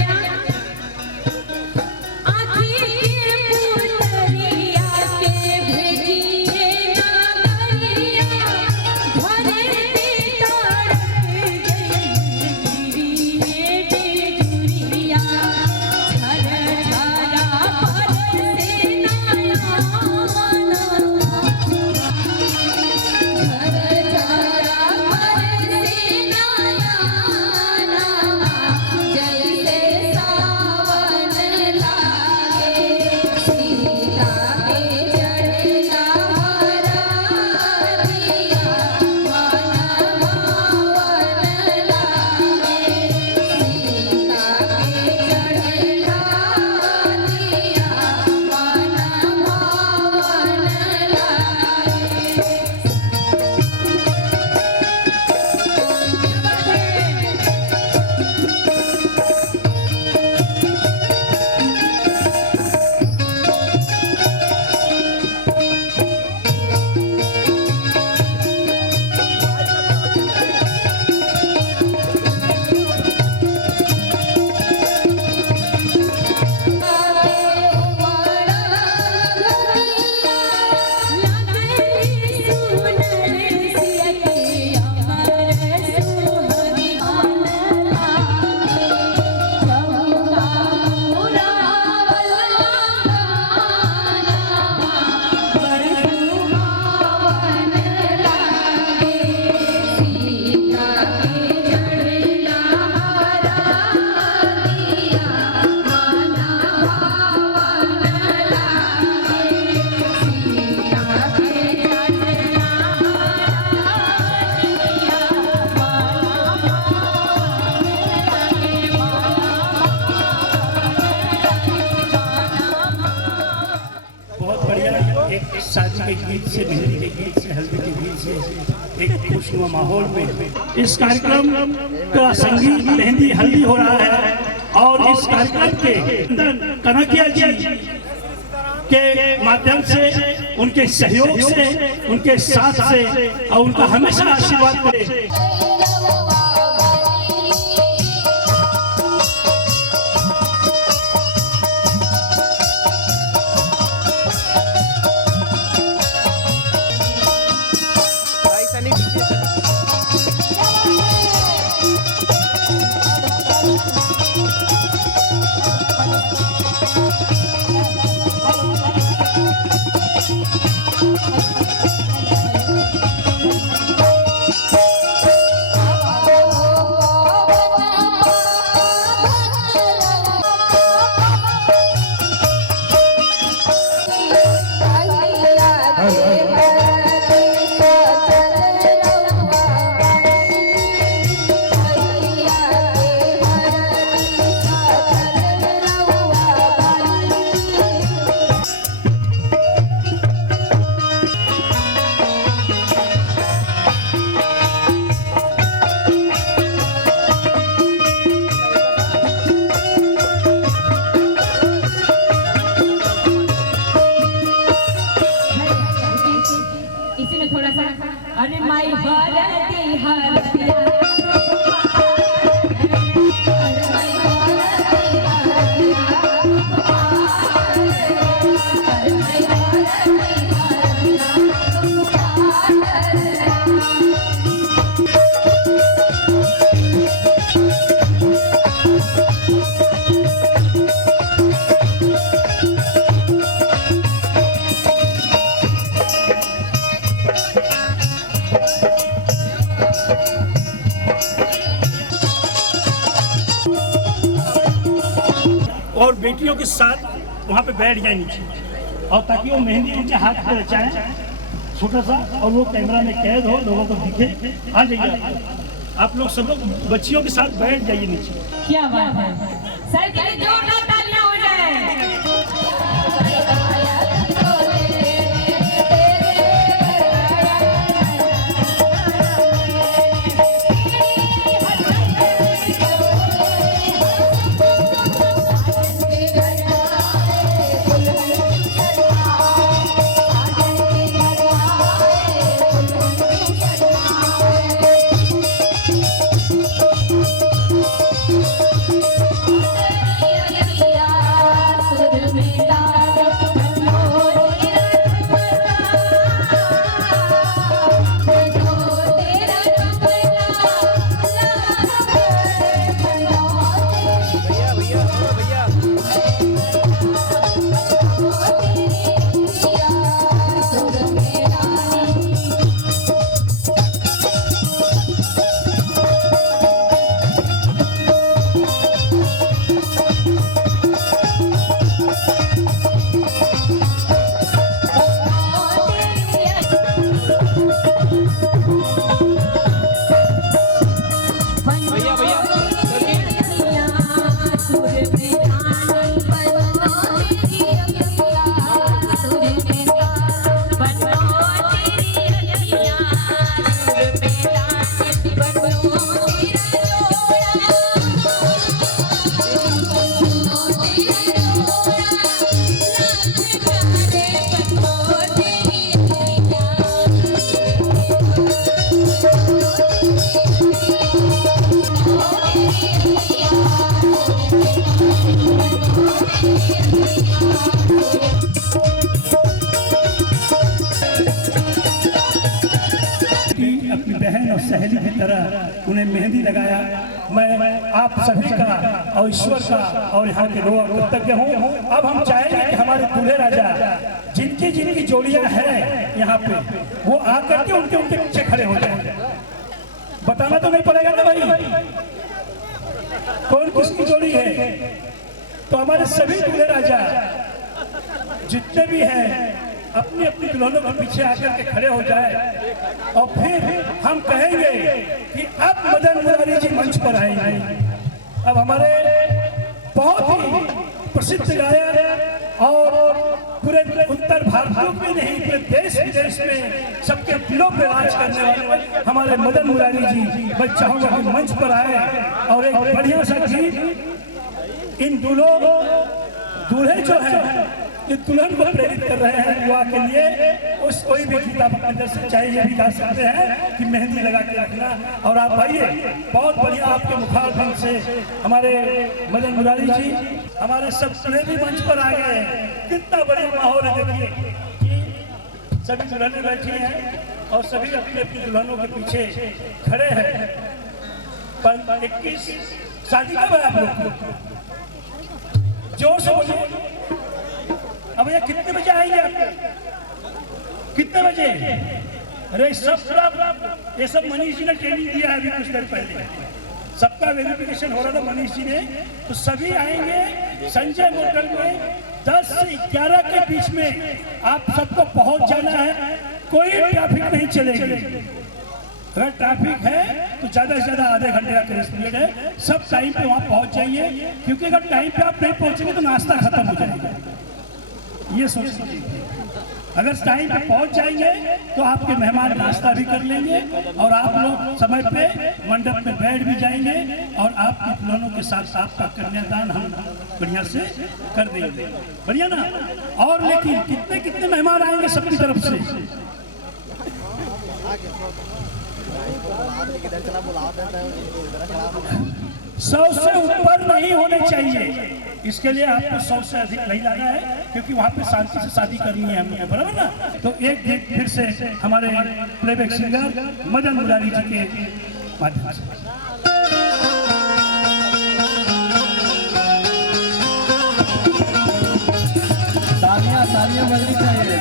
शादी के गीत से, मेहंदी के गीत से, हल्दी के गीत से एक खुशनुमा माहौल में इस कार्यक्रम का संगीत मेहंदी हल्दी हो रहा है। और इस कार्यक्रम के अंदर कनकिया जी के माध्यम से, उनके सहयोग से, उनके साथ से और उनका हमेशा आशीर्वाद करे। अरे माई हरदी हरदिया और बेटियों के साथ वहाँ पे बैठ जाए नीचे, और ताकि वो मेहंदी उनके हाथ पे रचाएं छोटा सा, और वो कैमरा में कैद हो, लोगों को दिखे। आ जाइए आप लोग, सब लोग बच्चियों के साथ बैठ जाइए नीचे। क्या बात है सर, के लिए जोरदार तालियां हो जाए। तरह उन्हें मेहंदी लगाया। मैं आप सभी का और ईश्वर का और यहाँ के लोग कृतज्ञ हूँ। अब हम चाहेंगे कि हमारे दूल्हे राजा जिनकी जिनकी जोड़ियाँ हैं यहाँ पे, वो आकर के उनके पीछे खड़े हो जाए। बताना तो नहीं पड़ेगा ना भाई कौन किसकी जोड़ी है। तो हमारे सभी दूल्हे राजा जितने भी हैं अपनी अपनी दुल्हनों के पीछे आकर के खड़े हो जाए और फिर हम कहेंगे कि अब मदन मुरारी जी मंच पर आएंगे। अब हमारे बहुत ही प्रसिद्ध गायक और पूरे उत्तर भारत में नहीं पूरे देश विदेश में सबके दिलों पे राज करने वाले हमारे मदन मुरारी जी, मैं चाहूंगा कि मंच पर आए और एक बढ़िया सा गीत इन दूल्हे जो है ये दुल्हन को प्रेरित कर रहे हैं विवाह के लिए। उस कोई भी गीत आप अपने से चाहे ये भी गा सकते हैं कि मेहंदी लगा के रखना। और आप आइए, बहुत बढ़िया आपके मुखारबिंद से हमारे मदन मुरारी जी हमारे सब दूल्हे भी मंच पर आ गए हैं। कितना बढ़िया माहौल है देखिए कि सभी दुल्हनें बैठी हैं और सभी अपनी अपनी दुल्हनों के पीछे खड़े हैं। पर 21 शादी कब है आप लोग को? जोर से बोलिए। अब ये कितने बजे आएंगे आप? कितने बजे? अरे ये सब मनीष जी ने ट्रेनिंग दिया है अभी कुछ देर पहले, सबका वेरिफिकेशन हो रहा था मनीष जी ने। तो सभी आएंगे संजय होटल में 10 से 11 के बीच में आप सबको पहुंच जाना है। कोई ट्रैफिक नहीं चलेगी। अगर ट्रैफिक है तो ज्यादा से ज्यादा आधे घंटे का क्रेज पीरियड है। सब टाइम पे वहां पहुंच जाइए, क्योंकि अगर टाइम पे आप नहीं पहुंचेंगे तो नाश्ता खत्म हो जाएगा। ये सोच लीजिए, अगर टाइम पे पहुंच जाएंगे तो आपके मेहमान नाश्ता भी कर लेंगे और आप लोग समय पे मंडप में बैठ भी जाएंगे और आपके दुल्हनों के साथ आपका कन्यादान हम बढ़िया से कर देंगे। बढ़िया ना? और लेकिन कितने कितने मेहमान आएंगे सबकी तरफ से? सौ से ऊपर नहीं होने चाहिए। इसके लिए आपको 100 से अधिक नहीं लाना है, क्योंकि वहाँ पे शांति से शादी करनी है हमने, बराबर ना? तो एक गीत फिर से हमारे प्लेबैक सिंगर मदन मुरारी जी के माध्यम से। तालियां बजनी चाहिए।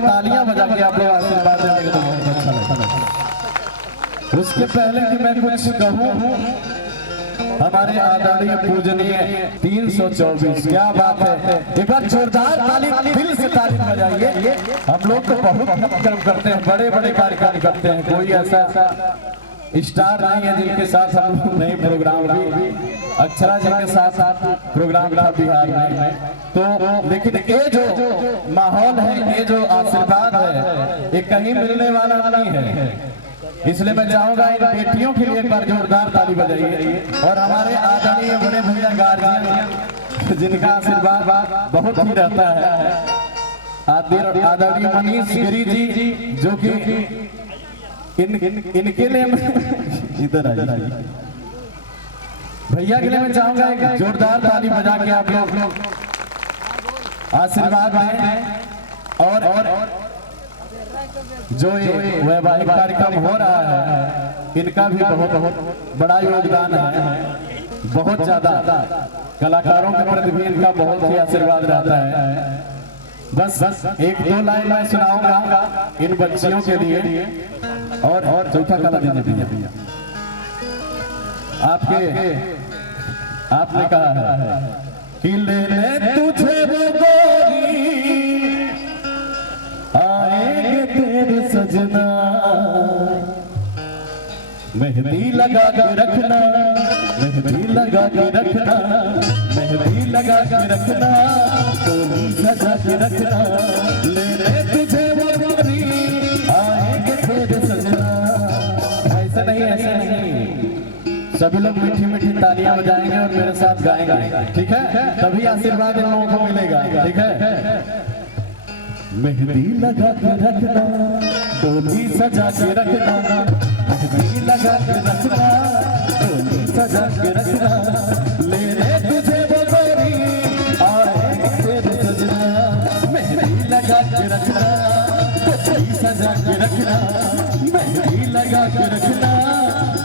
तालियां बजा के आप लोग आशीर्वाद देंगे तो बहुत अच्छा लगेगा। उसके पहले कि मैं कुछ कहूँ, हमारे आदरणीय पूजनीय 324, क्या बात है। एक बार जोरदार ताली, दिल से ताली बजाइए। हम लोग तो बहुत कार्यक्रम करते हैं, बड़े बड़े कार्यक्रम करते हैं, कोई ऐसा स्टार नहीं है जिनके साथ हम लोग नए प्रोग्राम भी अक्षरा जी के साथ प्रोग्राम था बिहार में। तो लेकिन ये जो माहौल है, ये जो आशीर्वाद है, ये कहीं मिलने वाला नहीं है। इसलिए मैं चाहूंगा इन बेटियों के लिए एक बार जोरदार ताली बजाइए। और हमारे आदरणीय बड़े भैया गार्जियन जिनका आशीर्वाद बहुत ही रहता है, आदरणीय मनीष गिरी जी, जो कि इनके लिए इधर आइए भैया के लिए मैं चाहूंगा एक जोरदार ताली बजा के आप लोग आशीर्वाद दें। और जो ये वैवाहिक कार्यक्रम हो रहा है, इनका भी बहुत बड़ा योगदान है। बहुत ज्यादा कलाकारों के प्रति भी इनका बहुत ही आशीर्वाद रहता है। बस एक दो लाइन मैं सुनाऊंगा इन बच्चियों के लिए। और चौथा कला दीजिए भैया। आपके आपने कहा है कि ले तुझे वो गोरी आएंगे तेरे सजना, मेहंदी लगा के रखना, मेहंदी लगा के रखना, मेहंदी लगा के रखना, डोली सजा के रखना, ले तुझे वो गोरी आएंगे तेरे सजना। ऐसा नहीं, ऐसा नहीं, सभी लोग मीठी मीठी तालियां बजाएंगे और मेरे साथ गाएंगे, ठीक है? तभी आशीर्वाद इन लोगों को मिलेगा, ठीक है? मेहंदी लगा के रखना, डोली सजा के रखना, मेहंदी लगा के रखना, डोली सजा के रखना, ले रे तुझे वो गोरी आएंगे तेरे सजना, मेहंदी लगा के रखना, डोली सजा के रखना, मेहंदी लगा के रखना,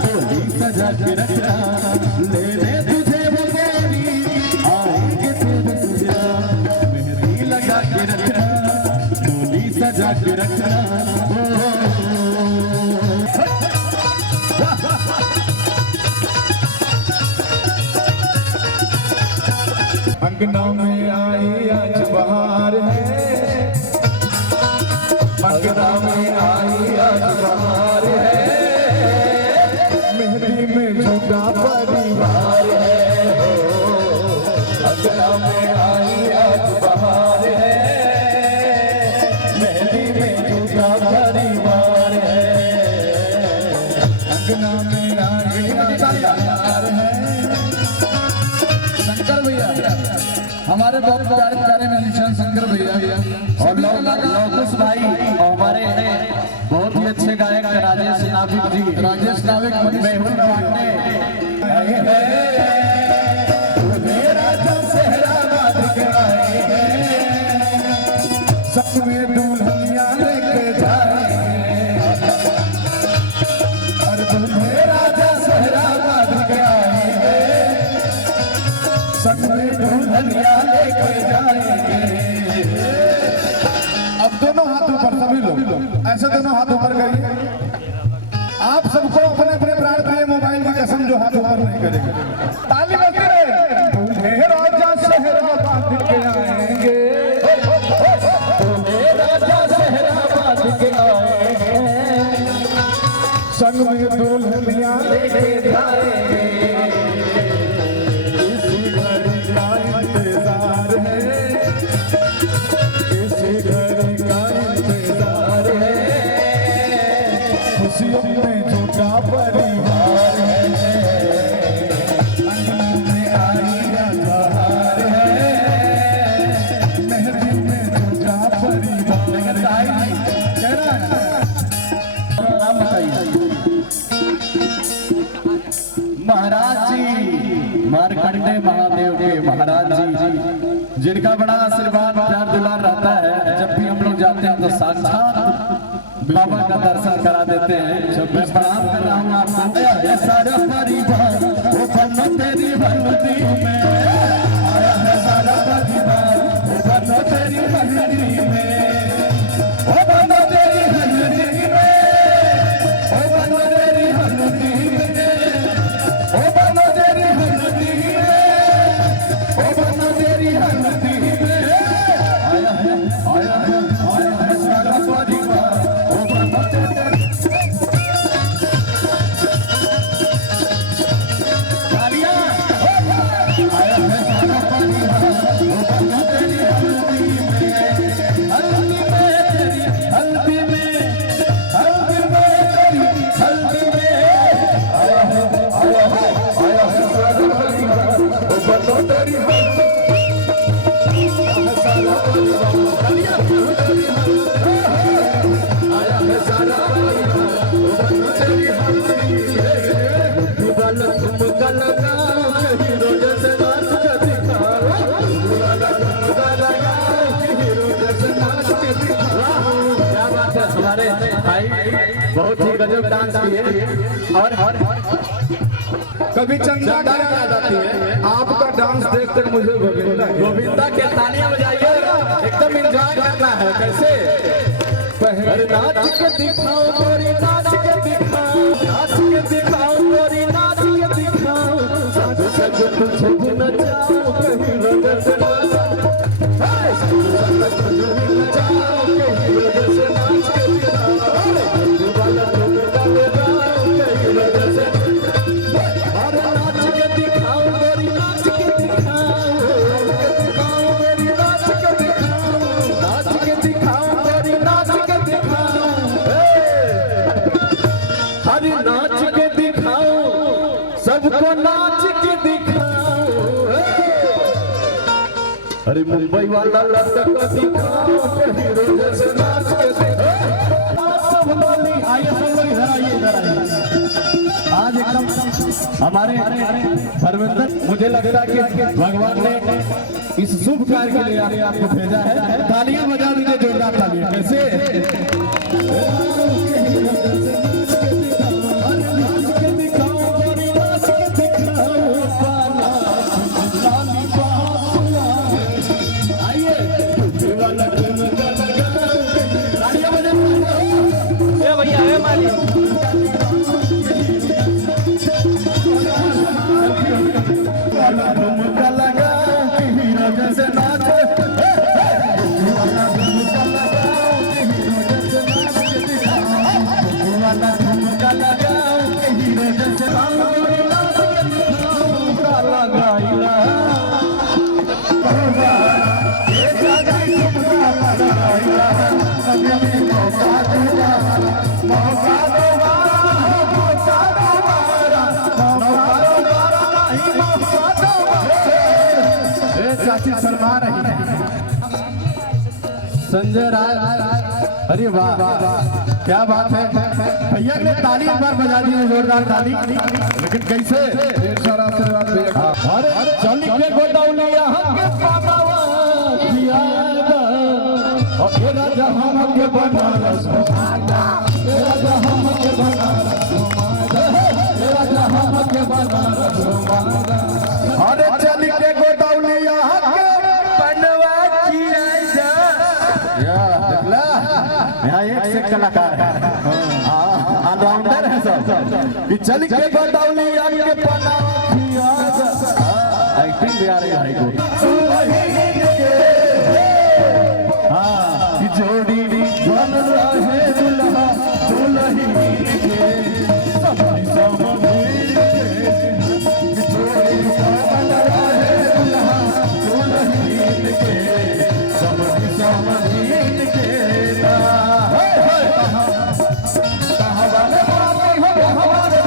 डोली सजा के रखना, ले रे तुझे वो गोरी आएंगे तेरे सजना, मेहंदी लगा के रखना, डोली सजा के रखना। अंगना में आई आज बहार है, अंगना में आई आज बहार है, मेहंदी में झुका परिवार है, अंगना में आई आज बहार है, मेहंदी में झुका परिवार है, अंगना में आई आज बहार है। शंकर भैया हमारे बहुत प्यारे प्यारे म्यूजिशियन शंकर भैया और लौकुश भाई और हमारे बहुत ही अच्छे गायक राजेश नाविक जी, राजेश नाविक मेहुल पांडे, सब में दुल्हनिया लेके जाएंगे, और दुल्हे राजा सहराबाद के आएंगे, सब में दुल्हनिया लेके जाएंगे। अब दोनों हाथ ऊपर, सभी लोग ऐसे दोनों हाथ ऊपर करिए। आप सबको अपने अपने प्राण प्रिय मोबाइल की कसम जो हाथ ऊपर नहीं करेंगे, ताली बजती रहे। दुल्हे राजा सहराबाद के आएंगे, दुल्हे राजा सहराबाद के आएंगे, संग में दुल्हनिया लेके जाएंगे, इसी घड़ी का इंतजार है, इसी घड़ी का इंतजार है, खुशियों में जुटा परिवार है, अंगना में आई बहार है, मेहंदी में जुटा परिवार है। कह रहा है नाम बताइए। महाराज जी, मारकंडे महादेव के महाराज जी, जिनका बड़ा आशीर्वाद प्यार दुलार रहता है, जब भी हम लोग जाते हैं तो साक्षात बाबा का दर्शन करा देते हैं। जब मैं प्रणाम कर रहा हूँ आपको, सारा परिवार वो बनो तेरी भगवती में, आया है सारा परिवार वो बनो तेरी भगवती में, वो बनो तेरी भगवती में, वो बनो तेरी भगवती में, वो बनो तेरी भगवती में, वो बनो तेरी भगवती में, आया है सारा परिवार वो बनो तेरी। तालियां, आया है सारा परिवार वो बनो तेरी हल्दी में, हल्दी में तेरी हल्दी में, हल्दी में तेरी हल्दी में, आया है सारा परिवार वो बनो तेरी हल्दी, सारा परिवार। तालियां, आया है सारा परिवार वो बनो तेरी हल्दी में, दुबाल तुमका लगाओ हीरो जैसे नाच के दिखाओ, दुबाल तुमका लगाओ हीरो जैसे नाच के दिखाओ। क्या बात है, हमारे भाई बहुत ही गजब डांस किए। और कभी चंदा गाया जाती है, आपका डांस देखकर मुझे गोविंदा के तालियां बजाइए, एकदम एंजॉय करना है। कैसे पहले नाच के दिखाओ गोरी, नाच के दिखाओ, नाच के दिखाओ गोरी, नाच के दिखाओ, साथ सज तुझे हीरो जैसे नाच के दिखाओ, सबको नाच के दिखाओ। अरे मुंबई वाला लड़का को दिखाओ, हीरो जैसे नाच के दिखाओ। आइए सब लोग इधर आइए, इधर आइए। आज एकदम हमारे धर्मेंद्र, मुझे लगता है कि भगवान ने इस शुभ कार्य के लिए आपको भेजा है। तालियां बजा दीजिए, जोरदार तालियां। कैसे चाची शर्मा रही है। संजय राय, अरे वाह क्या बात है भैया ने ताली एक बार बजा दी, जोरदार ताली। लेकिन कैसे आशीर्वाद भैया। अरे चल के गोदौलिया के पावा किया और ये राजा हम के बनारस, ये राजा हम के बनारस, ये राजा हम के बनारस। अरे चल के गोदौलिया के बनवा किया यहाँ एक से कलाकार है, ऑलराउंडर है सब। कि चल के गोदौलिया के बनवा किया, एक्टिंग भी आ रही है भाई को। हाँ कि जोड़ी बन रहे दुल्हा दुल्हन के सबकी समझी के, जोड़ी बन रहे दुल्हा दुल्हन के सबकी समझी के। हमारे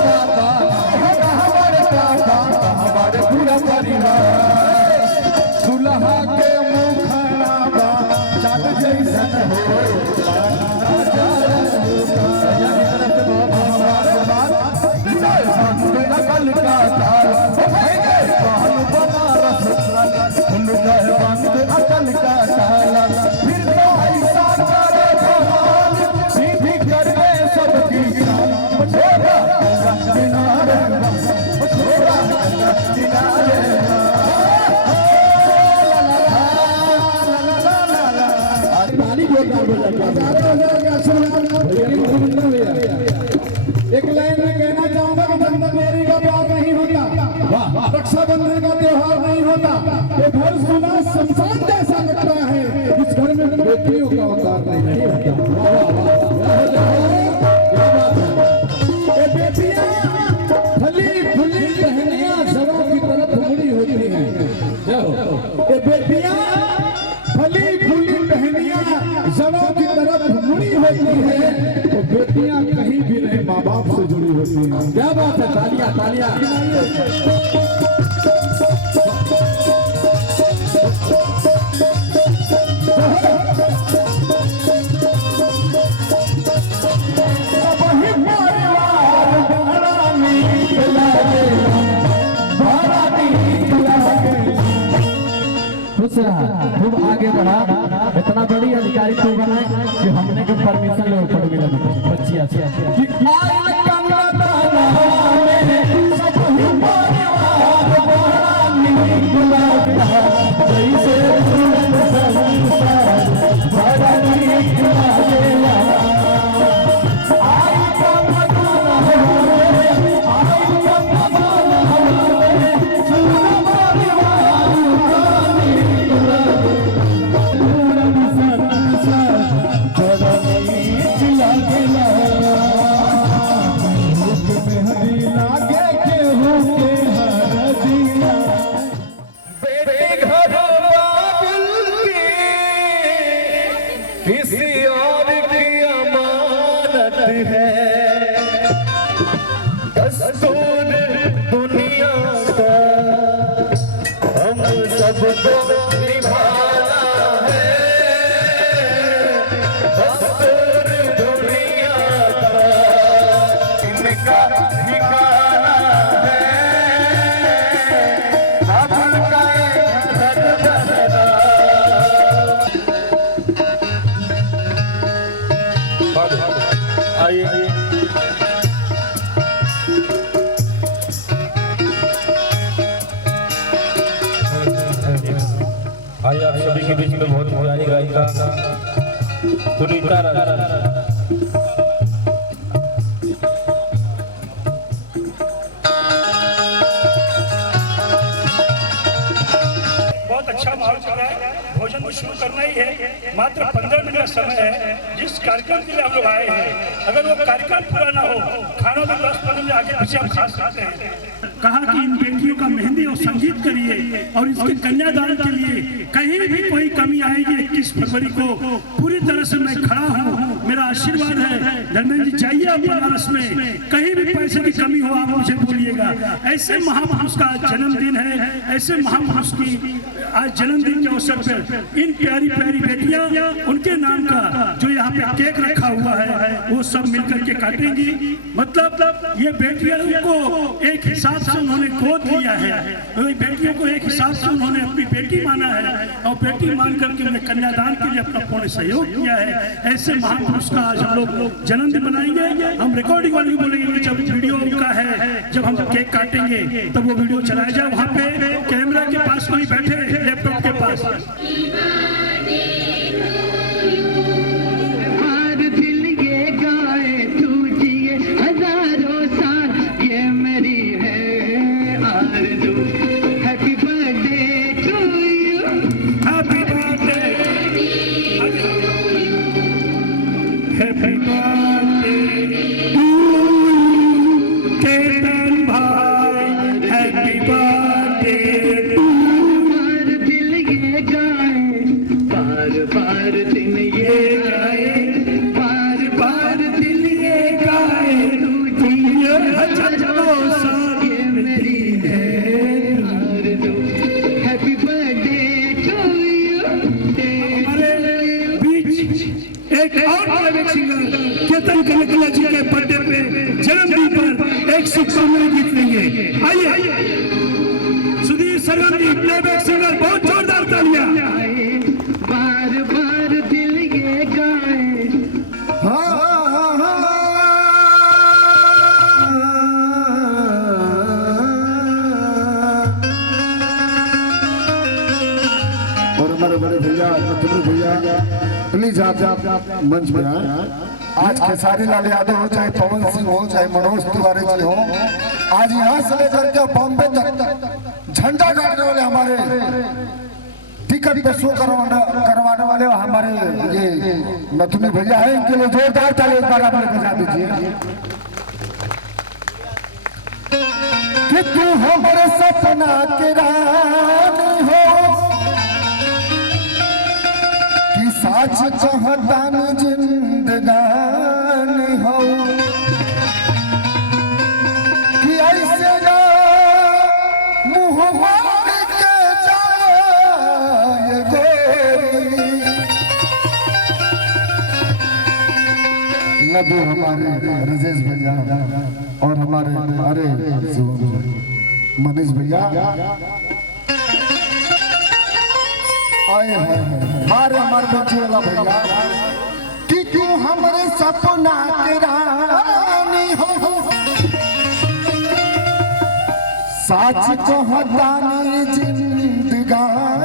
पापा, हमारे पूरा परिवार दुल्हा के मुखड़ा चाँद जैसन हो। कल का ताल बनारस अकल का ताला, फिर तो ऐसा करे भगवान सीधी करके सबकी छोड़ा किनारे, छोड़ा किनारे। एक लाइन में कहना चाहूंगा कि बंधन मेरी का प्यार नहीं होता, रक्षाबंधन का त्योहार नहीं होता, ये घर सुना शमशान जैसा लगता है, इस घर में बेटियों का अवतार नहीं होता। ये बेटियां फली फुली टहनियां सरों की तरफ मुड़ी होती हैं। ये बेटियां फली फुली टहनियां सरों की तरफ मुड़ी होती है, तो बेटियां कहीं भी नहीं माँ बाप से जुड़ी होती हैं। क्या बात है, तालियां तालियां। खूब आगे बढ़ा, इतना बड़ी अधिकारी तू बना कि हमने के परमिशन ले ऊपर मिला बच्चिया से सबको निभाना है, दस्तूर दुनिया का इनका ठिकाना है, बाबुल का घर बनना। आइए आइए आप सभी के बीच में बहुत प्यारी गायिका पुनीता बहुत अच्छा माहौल चल रहा है। भोजन को शुरू करना ही है, मात्र 15 मिनट का समय है। जिस कार्यक्रम के लिए हम लोग आए हैं, अगर वो कार्यक्रम पूरा ना हो, खाना तो 10-15 मिनट आगे पीछे हम खा सकते हैं। कहा कि इन बेटियों का मेहंदी और संगीत करिए और इसके कन्यादान के लिए कहीं भी कोई कमी आएगी 21 फरवरी को पूरी तरह से मैं खड़ा हूँ। मेरा आशीर्वाद है। धर्मेंद्र जी जाइए आप बनारस में, कहीं भी पैसे की कमी हो आप मुझे बोलिएगा। ऐसे महापुरुष का आज जन्मदिन है, ऐसे महापुरुष की आज जन्मदिन के अवसर पर इन प्यारी प्यारी बेटियां उनके नाम का जो यहाँ पे केक रखा हुआ है वो सब मिलकर के काटेंगी। मतलब ये बेटियां को एक हिसाब से उन्होंने गोद लिया है, बेटियों को एक हिसाब से उन्होंने अपनी बेटी माना है और बेटी मान करके उन्हें कन्यादान के लिए अपना पूर्ण सहयोग किया है। ऐसे महापुरुष का आज हम लोग जन्मदिन मनाएंगे। हम रिकॉर्डिंग वाली बोलेंगे कि जब वीडियो का है, जब हम केक काटेंगे तब वो वीडियो चलाया जाए। वहाँ पे कैमरा के पास कोई बैठे, लैपटॉप के पास। जी के बर्थडे पे जन्मदिन पर एक सुखमय गीत लेंगे। आइए सुधीर सरगम जी प्लेबैक सिंगर, बहुत जोरदार तालियां। बार बार दिल ये गाए, और हमारे बड़े भैया भैया प्लीज आप मंच में आए। आज खेसारी लाल यादव हो, चाहे पवन सिंह हो, चाहे मनोज तिवारी जी हो, आज यहाँ से लेकर के बॉम्बे तक झंडा गाड़ने वाले हमारे टिकट पे शो करवाने वाले हमारे ये नथुनी भैया है, इनके लिए जोरदार ताली एक बार आप बजा दीजिए। कि तू हमारे सपना के रानी हो, कि साच कहतान जिंदगानी हो, कि ऐसे ना मुँह मार के जाए गोरी। लबू हमारे रजेश भैया और हमारे मनीष भैया आए हैं, हमारे बेटी वाला भैया। कि तू हमारे सपना के रानी हो, साच कहतानी जिंदगानी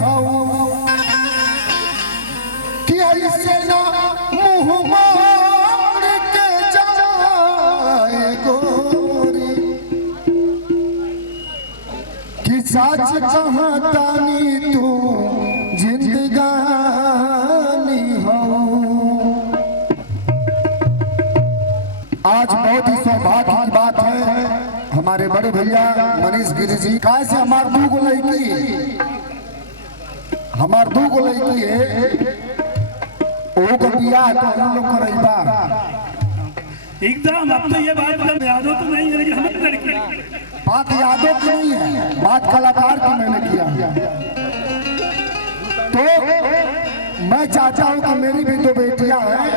हो, कि ऐसे ना मुँह मार के जाए गोरी। कि साच कहतानी तू जिंदगानी हो। आज बहुत ही सौभाग्य की बात है, हमारे बड़े भैया मनीष गिरी जी का से हमार दू गो लड़की है, वो को बियाह तो हम लोग करैबा एकदम। अब तो ये बात मतलब याद हो तो नहीं है, लेकिन हमें लड़की बात यादों की नहीं है, बात कलाकार की मैंने किया। तो मैं चाहता हूं कि मेरी भी दो बेटियां हैं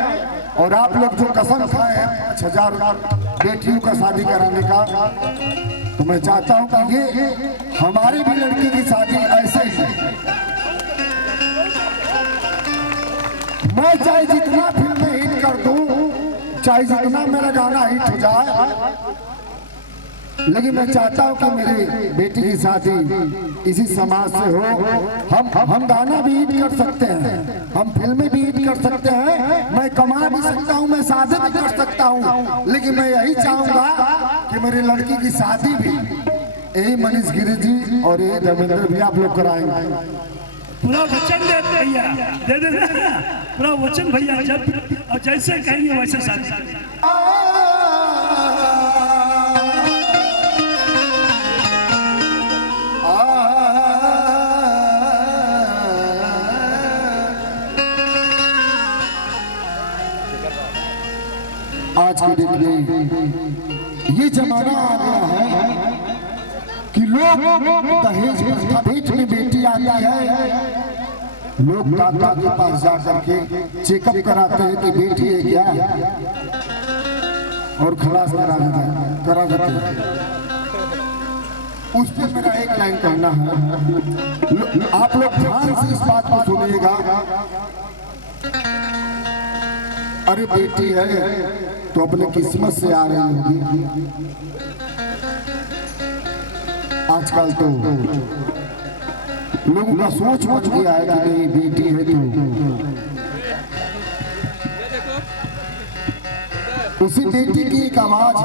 और आप लोग जो कसम खाए हैं 5000 बेटियों का शादी कराने का, तो मैं चाहता हूं कि ये हमारी भी लड़की की शादी ऐसे ही। मैं चाहे जितना फिल्में हिट कर दूं, चाहे जितना मेरा गाना हिट हो जाए, लेकिन मैं चाहता हूं कि मेरी बेटी की शादी इसी समाज से हो। हम गाना भी हिट कर सकते हैं, हम फिल्में भी हिट कर सकते हैं, मैं कमा भी सकता हूं, मैं शादी भी कर सकता हूं, लेकिन मैं यही चाहूंगा कि मेरी लड़की की शादी भी यही मनीष गिरी जी और ये धर्मेंद्र भी आप लोग कराएंगे। पूरा वचन दे भैया, दे दे पूरा वचन भैया, जब और जैसे कहेंगे वैसे शादी। आज की डेट में ये जमाना आ गया है कि लोग दहेज प्रथा, बीच में बेटी आती है, लोग डॉक्टर के पास जा करके चेकअप कराते हैं कि बेटी है क्या, और खलास करा देते हैं। उस पर मेरा एक लाइन कहना है, आप लोग ध्यान से इस बात को सुनिएगा। अरे बेटी है तो अपने किस्मत से आ रही होगी। आजकल तो लोगों का सोच मच गया है कि नहीं बेटी है तो उसी बेटी की एक आवाज,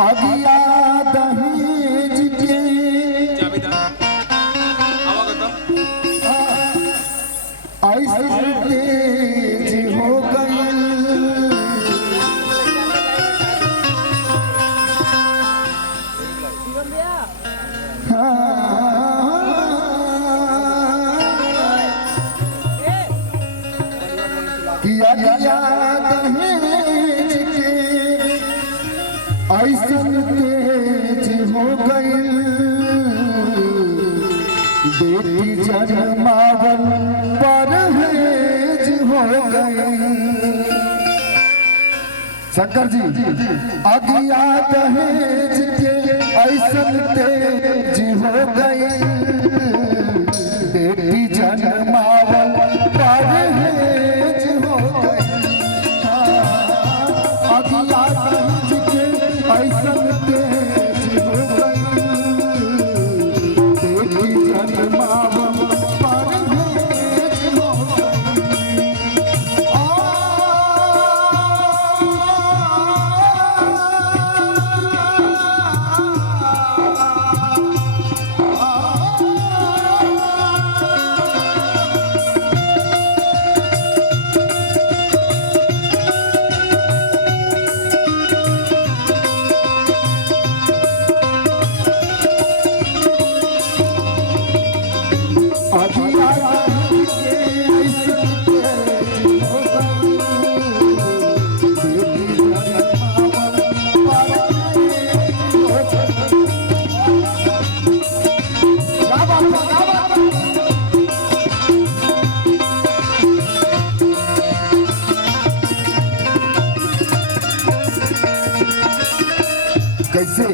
अगिया दहेज के ऐसे तेज हो गई, किया गया दहेज के ऐसे तेज हो गई, बेटी जन्मावन परहेज हो गई। शंकर जी, अगिया दहेज के ऐसन तेज हो गई, बेटी जन्मावन परहेज हो गई। अगिया दहेज के ऐसन तेज हो गई, बेटी जन्मावन परहेज हो गई। कैसे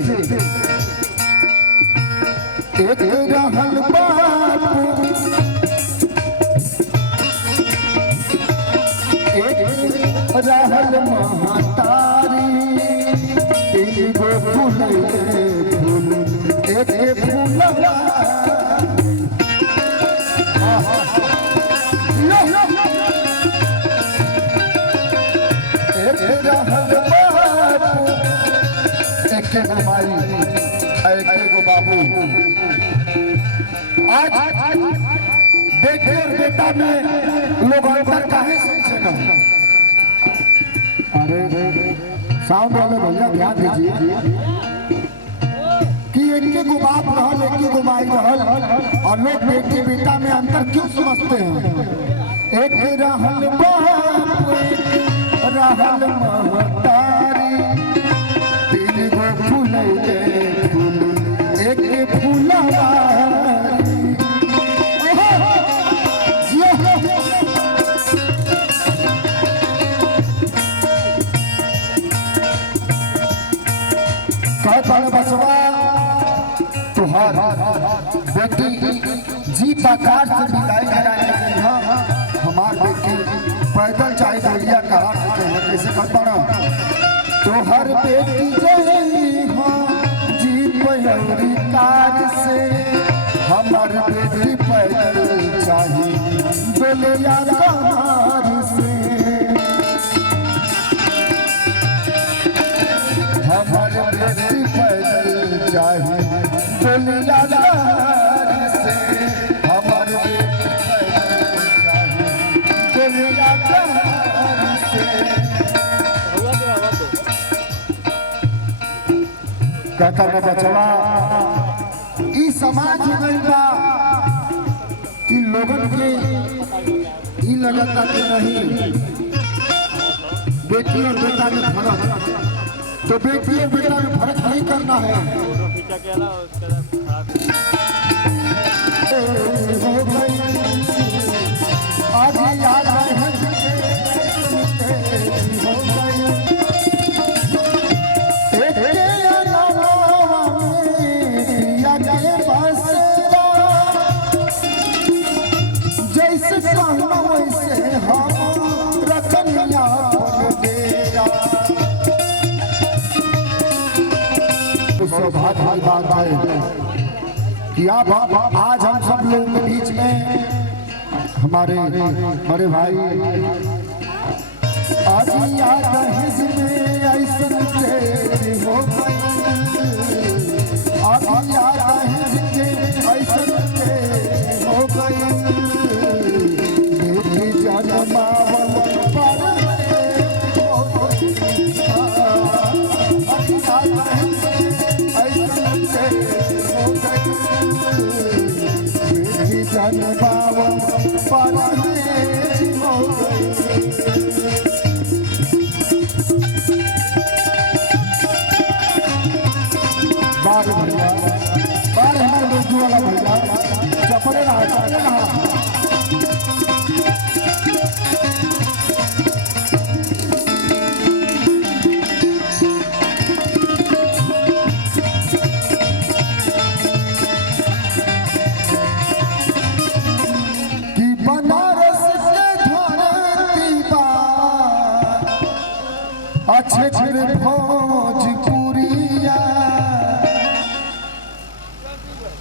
एक रहल बापू, एक रहल महतारी, एगो फूल एक फूलवा, एक रहल बापू, एक माई, एक बाबू। आज बेटे और बेटा में लोग अंतर काहे समझे ना? अरे साउंड वाले भैया ध्यान दीजिए कि एक गो बाप रहल, एक गो माई रहल, और लोग बेटी बेटा में अंतर क्यों समझते हैं? एक रहल बाप, एक रहल महतारी, लेके फूलवा कहता बचवा तुहार बेटी जी प्रकार से विदाई कराने के यहाँ हमार बेटी पैदल चाहे डोलिया कहा कैसे कहता ना तोहर बेटी जई हाँ जी पयरी कार से हमार बेटी पैदल चाहे डोलिया कार से हमार बेटी पैदल चाहे डोलिया कार से हमार बेटी पैदल चाहे डोलिया कार से कहता ना बचवा ई समाज में बा ई लोगन के ई लगता कि नहीं बेटी और बेटा में फर्क तो बेटी और बेटा में फर्क नहीं करना है आज याद है जैसे कहना वैसे हम रखनिया सौभाग्य की बात है कि आप आज हम सब लोगों के बीच में हमारे बड़े भाई आज याद है जिसमें ऐसा तेरी हो गई आज याद है जिसमें ऐसा तेरी हो गई मेरी जन्मावल पर जन्मावल पर हो गई बार भैया बार हमारे रोजू वाला भैया चपड़े रहा कि बनारस के धरती बा अच्छे छे भोजपुरिया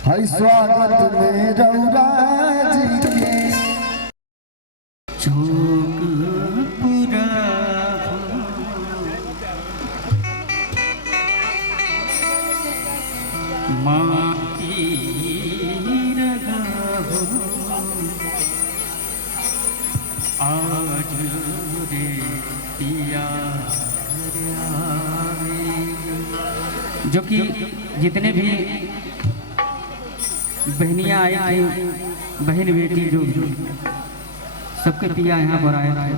है स्वागत में रौरा जी के जो कि जितने भी बहनियाँ आई आई बहन बेटी जो सबके पिया यहाँ पर आए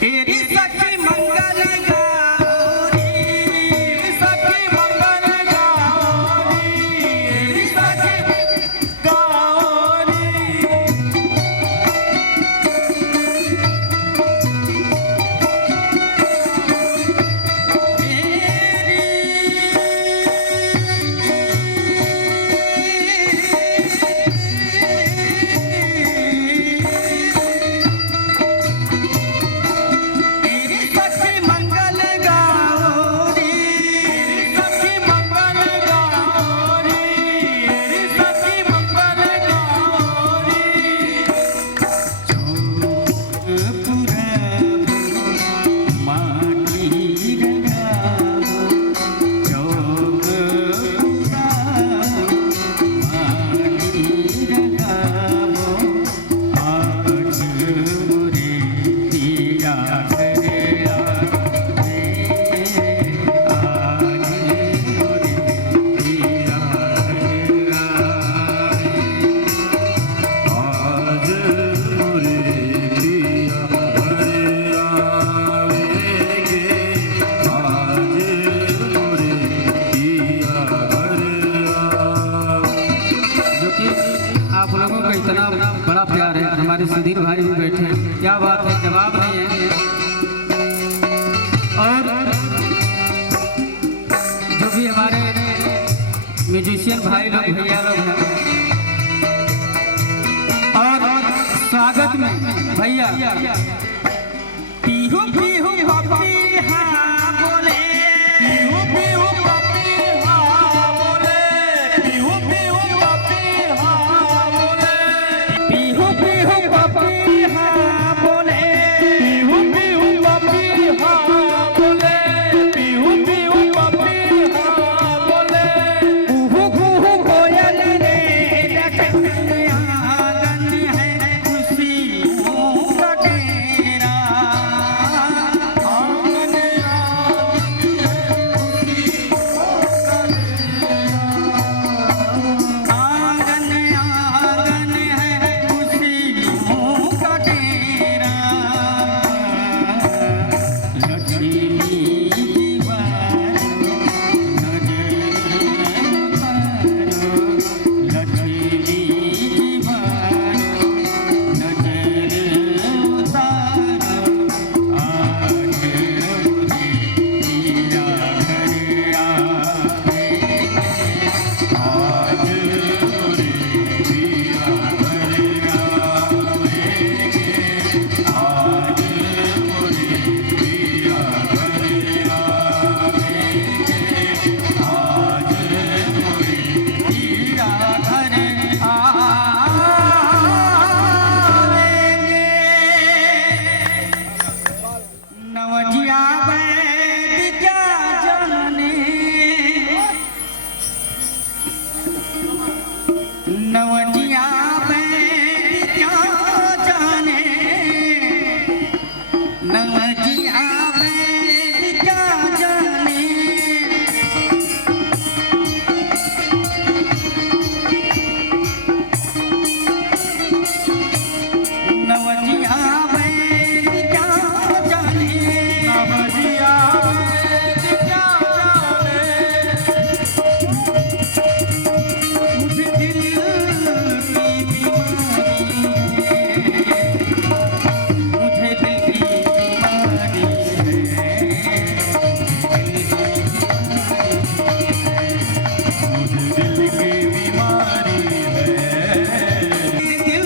तेरी सखी मंगल मंगल इतना बड़ा प्यार है। हमारे सुधीर भाई भी बैठे हैं, क्या बात है, जवाब नहीं है। और जो भी हमारे म्यूजिशियन भाई लोग भैया लोग हैं, और स्वागत में भैया पीहू पीहू पपी हाँ बोले, पीहू पीहू पपी हाँ बोले, पीहू पीहू पपी हाँ बोले, पीहू पीहू पपी हाँ बोले, पीहू पीहू पपी हाँ बोले, पीहू पीहू पपी हाँ बोले, कुहू कुहू कोयल रे लखन आंगन है खुशियों का डेरा, आंगन आंगन है खुशियों का डेरा, लक्ष्मी दीवारों नजर उतारो, लक्ष्मी दीवारों नजर उतारो, आज मुझे तेरा घर आवेंगे, आज मुझे तेरा घर आवेंगे, आज मुझे तेरा घर आवेंगे, आज मुझे तेरा घर आवेंगे। नवजिया बैठ क्या जाने, नवजिया बैठ क्या जाने, नवजिया बैठ क्या जाने, नवजिया बैठ क्या जाने, नवजिया बैठ क्या जाने, मुझे दिल की बीमारी है, मुझे दिल की बीमारी है, मुझे दिल की बीमारी है, दिल की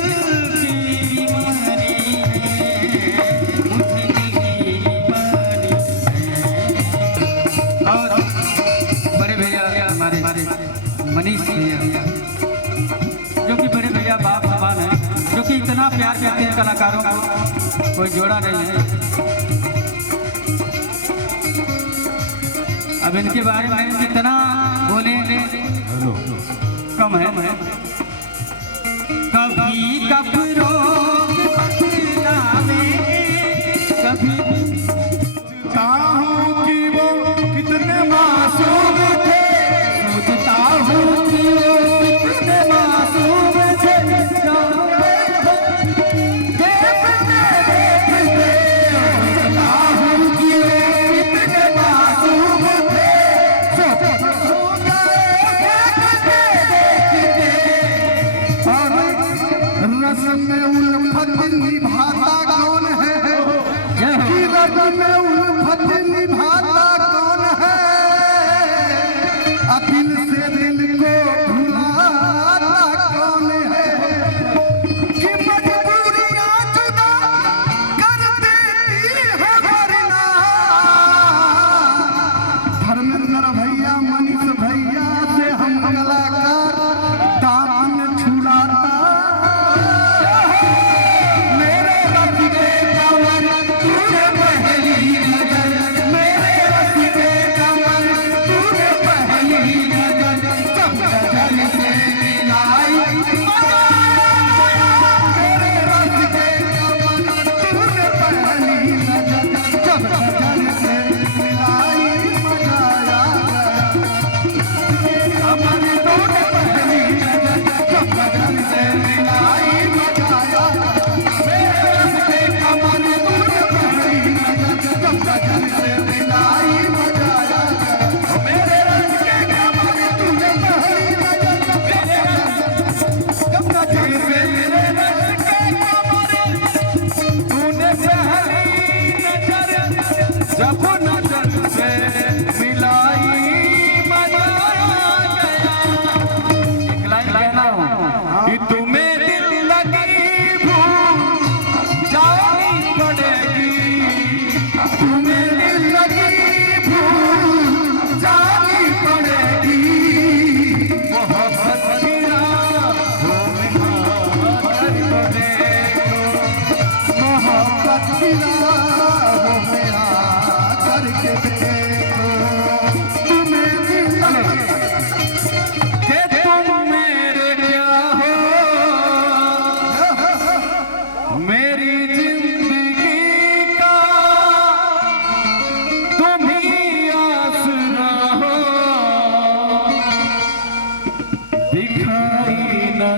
बीमारी है, मुझे दिल की बीमारी है। और बड़े भैया हमारे मनीष भैया, जो कि बड़े भैया बाप समान है, जो कि इतना प्यार करते हैं कलाकारों को, कोई जोड़ा नहीं है। अब इनके बारे में कितना बोलेंगे कम है। कभी कपरों बदलावे, कभी चाहूं कि वो कितने मासूम थे, सोचता हूँ कि वो कितने मासूम थे, देखते सोचता हूँ कि वो कितने मासूम थे, रस्म में उल्फत निभाता कौन है, कि रस्म में उल्फत निभाता कौन है, दिल से दिल को भुलाता कौन है, कि मजबूरियां जुदा कर देती है वरना। धर्मेंद्र भैया मनीष भैया से हम कलाकार दामन छुड़ाता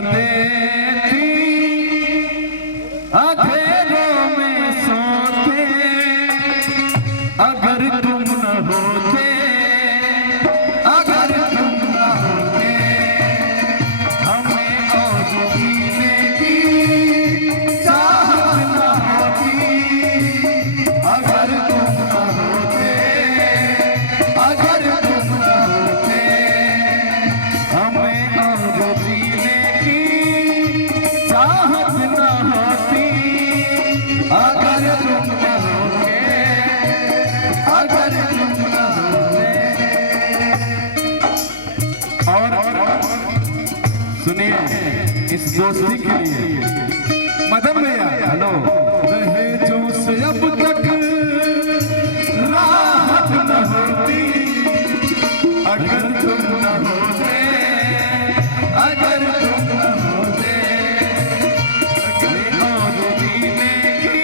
देती अंधेरों में सोते अगर तुम न होते, अगर तुम न होते हमें और जीने की चाहत न होती। अगर तुम न होते, अगर तुम न होते हमें और जीने की चाहत न होती। अगर तुम न होते, अगर तुम न होते। और सुनिए इस दोस्ती के लिए मदन भैया, हेलो, दहेजों से अब तक राहत न होती। अगर तुम न होते, अगर तुम न होते अगर और जीने की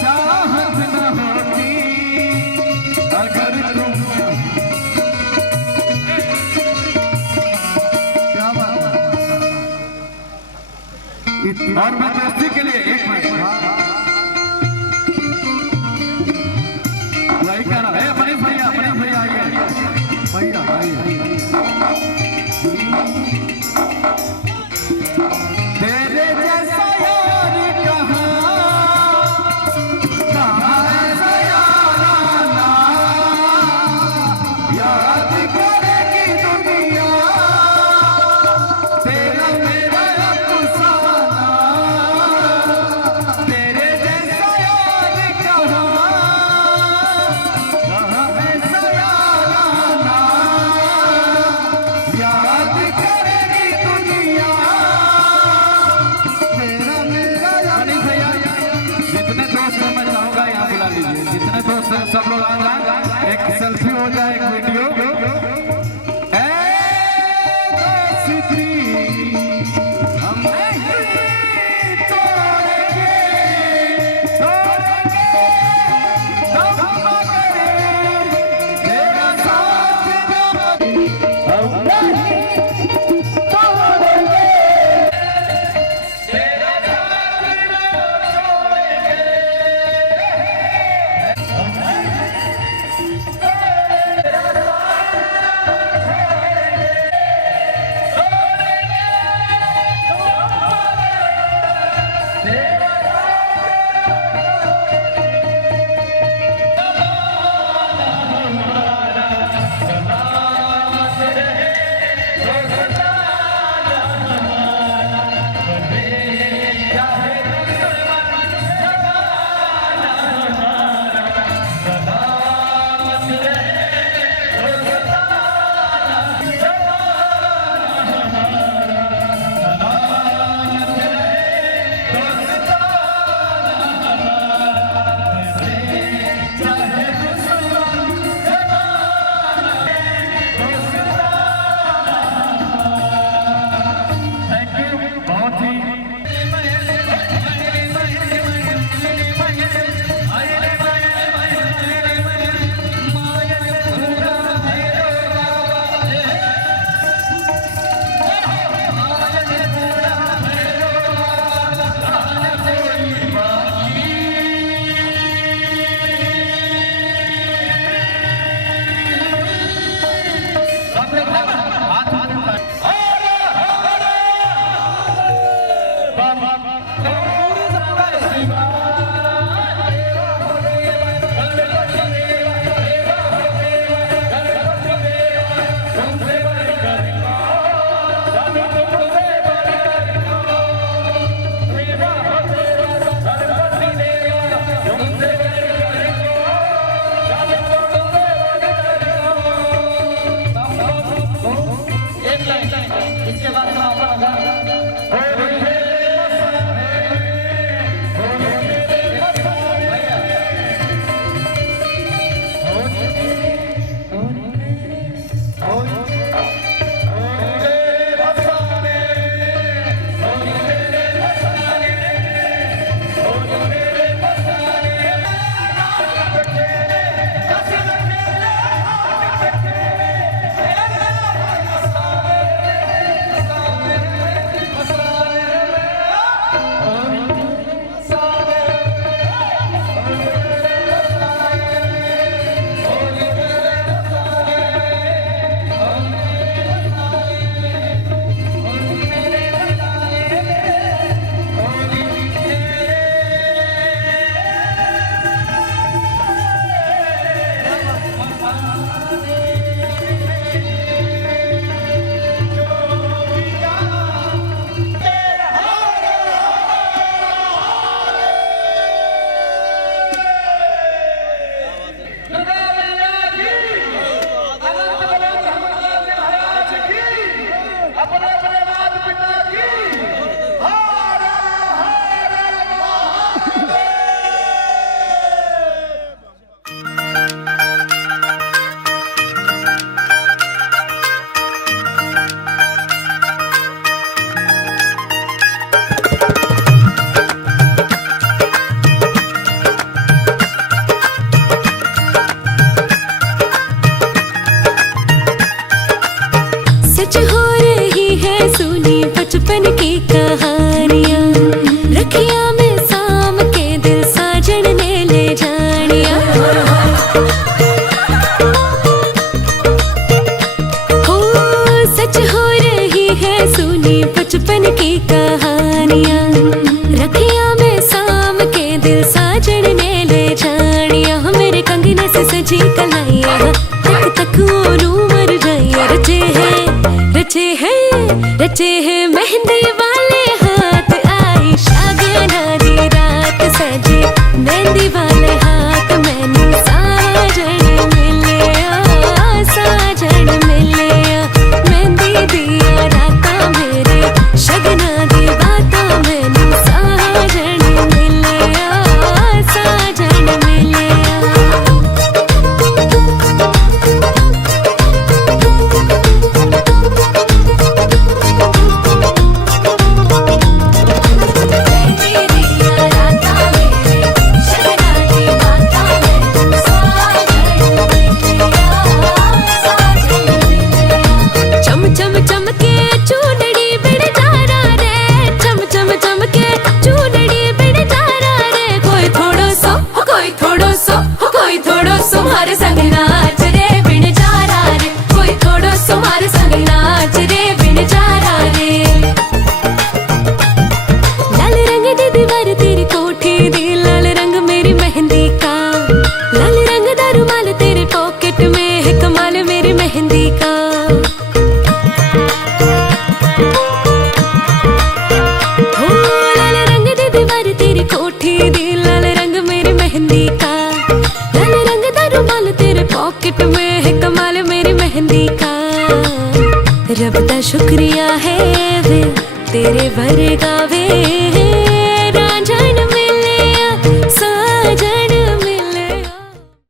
चाहत न होती। अगर तुम न क्या बात है। और मैं दोस्ती के लिए एक मिनट वही कह रहा है। मनीष भैया आइए, भैया आइए। तेरे जैसा यार कहाँ, कहाँ ऐसा यार आना, याद करेगी दुनिया तेरा मेरा अफसाना। तेरे जैसा यार कहाँ, कहाँ ऐसा यार आना, याद करेगी दुनिया तेरा मेरा। यानी भैया जितने दोस्त हैं मैं चाहूंगा यहाँ बुला लीजिए, जितने दोस्त हैं सब लोग आ जाए, एक सेल्फी हो जाए, एक वीडियो। ए दोस्ती हम नहीं तोड़ेंगे, तोड़ेंगे तब मगर तेरा साथ ना हम नहीं तोड़ेंगे। बचपन की कहानियां रखिया में साम के दिल साजन ने ले जानिया। हो सच हो रही है सुनी बचपन की कहानियां रखिया में साम के दिल साजन ने ले जानिया। मेरे कंगने से सजी कलाइया तक तक ओनू मर जाइया। रचे हैं मेहंदी वाले हाथ आई शागियाना दी रात सजी मेहंदी वाले हाथ मैनू साजन मिले मेहंदी दिया राता मेरे शगना दी बाता मैनू साजन मिले। रब दा शुक्रिया है वे तेरे वर्गा वे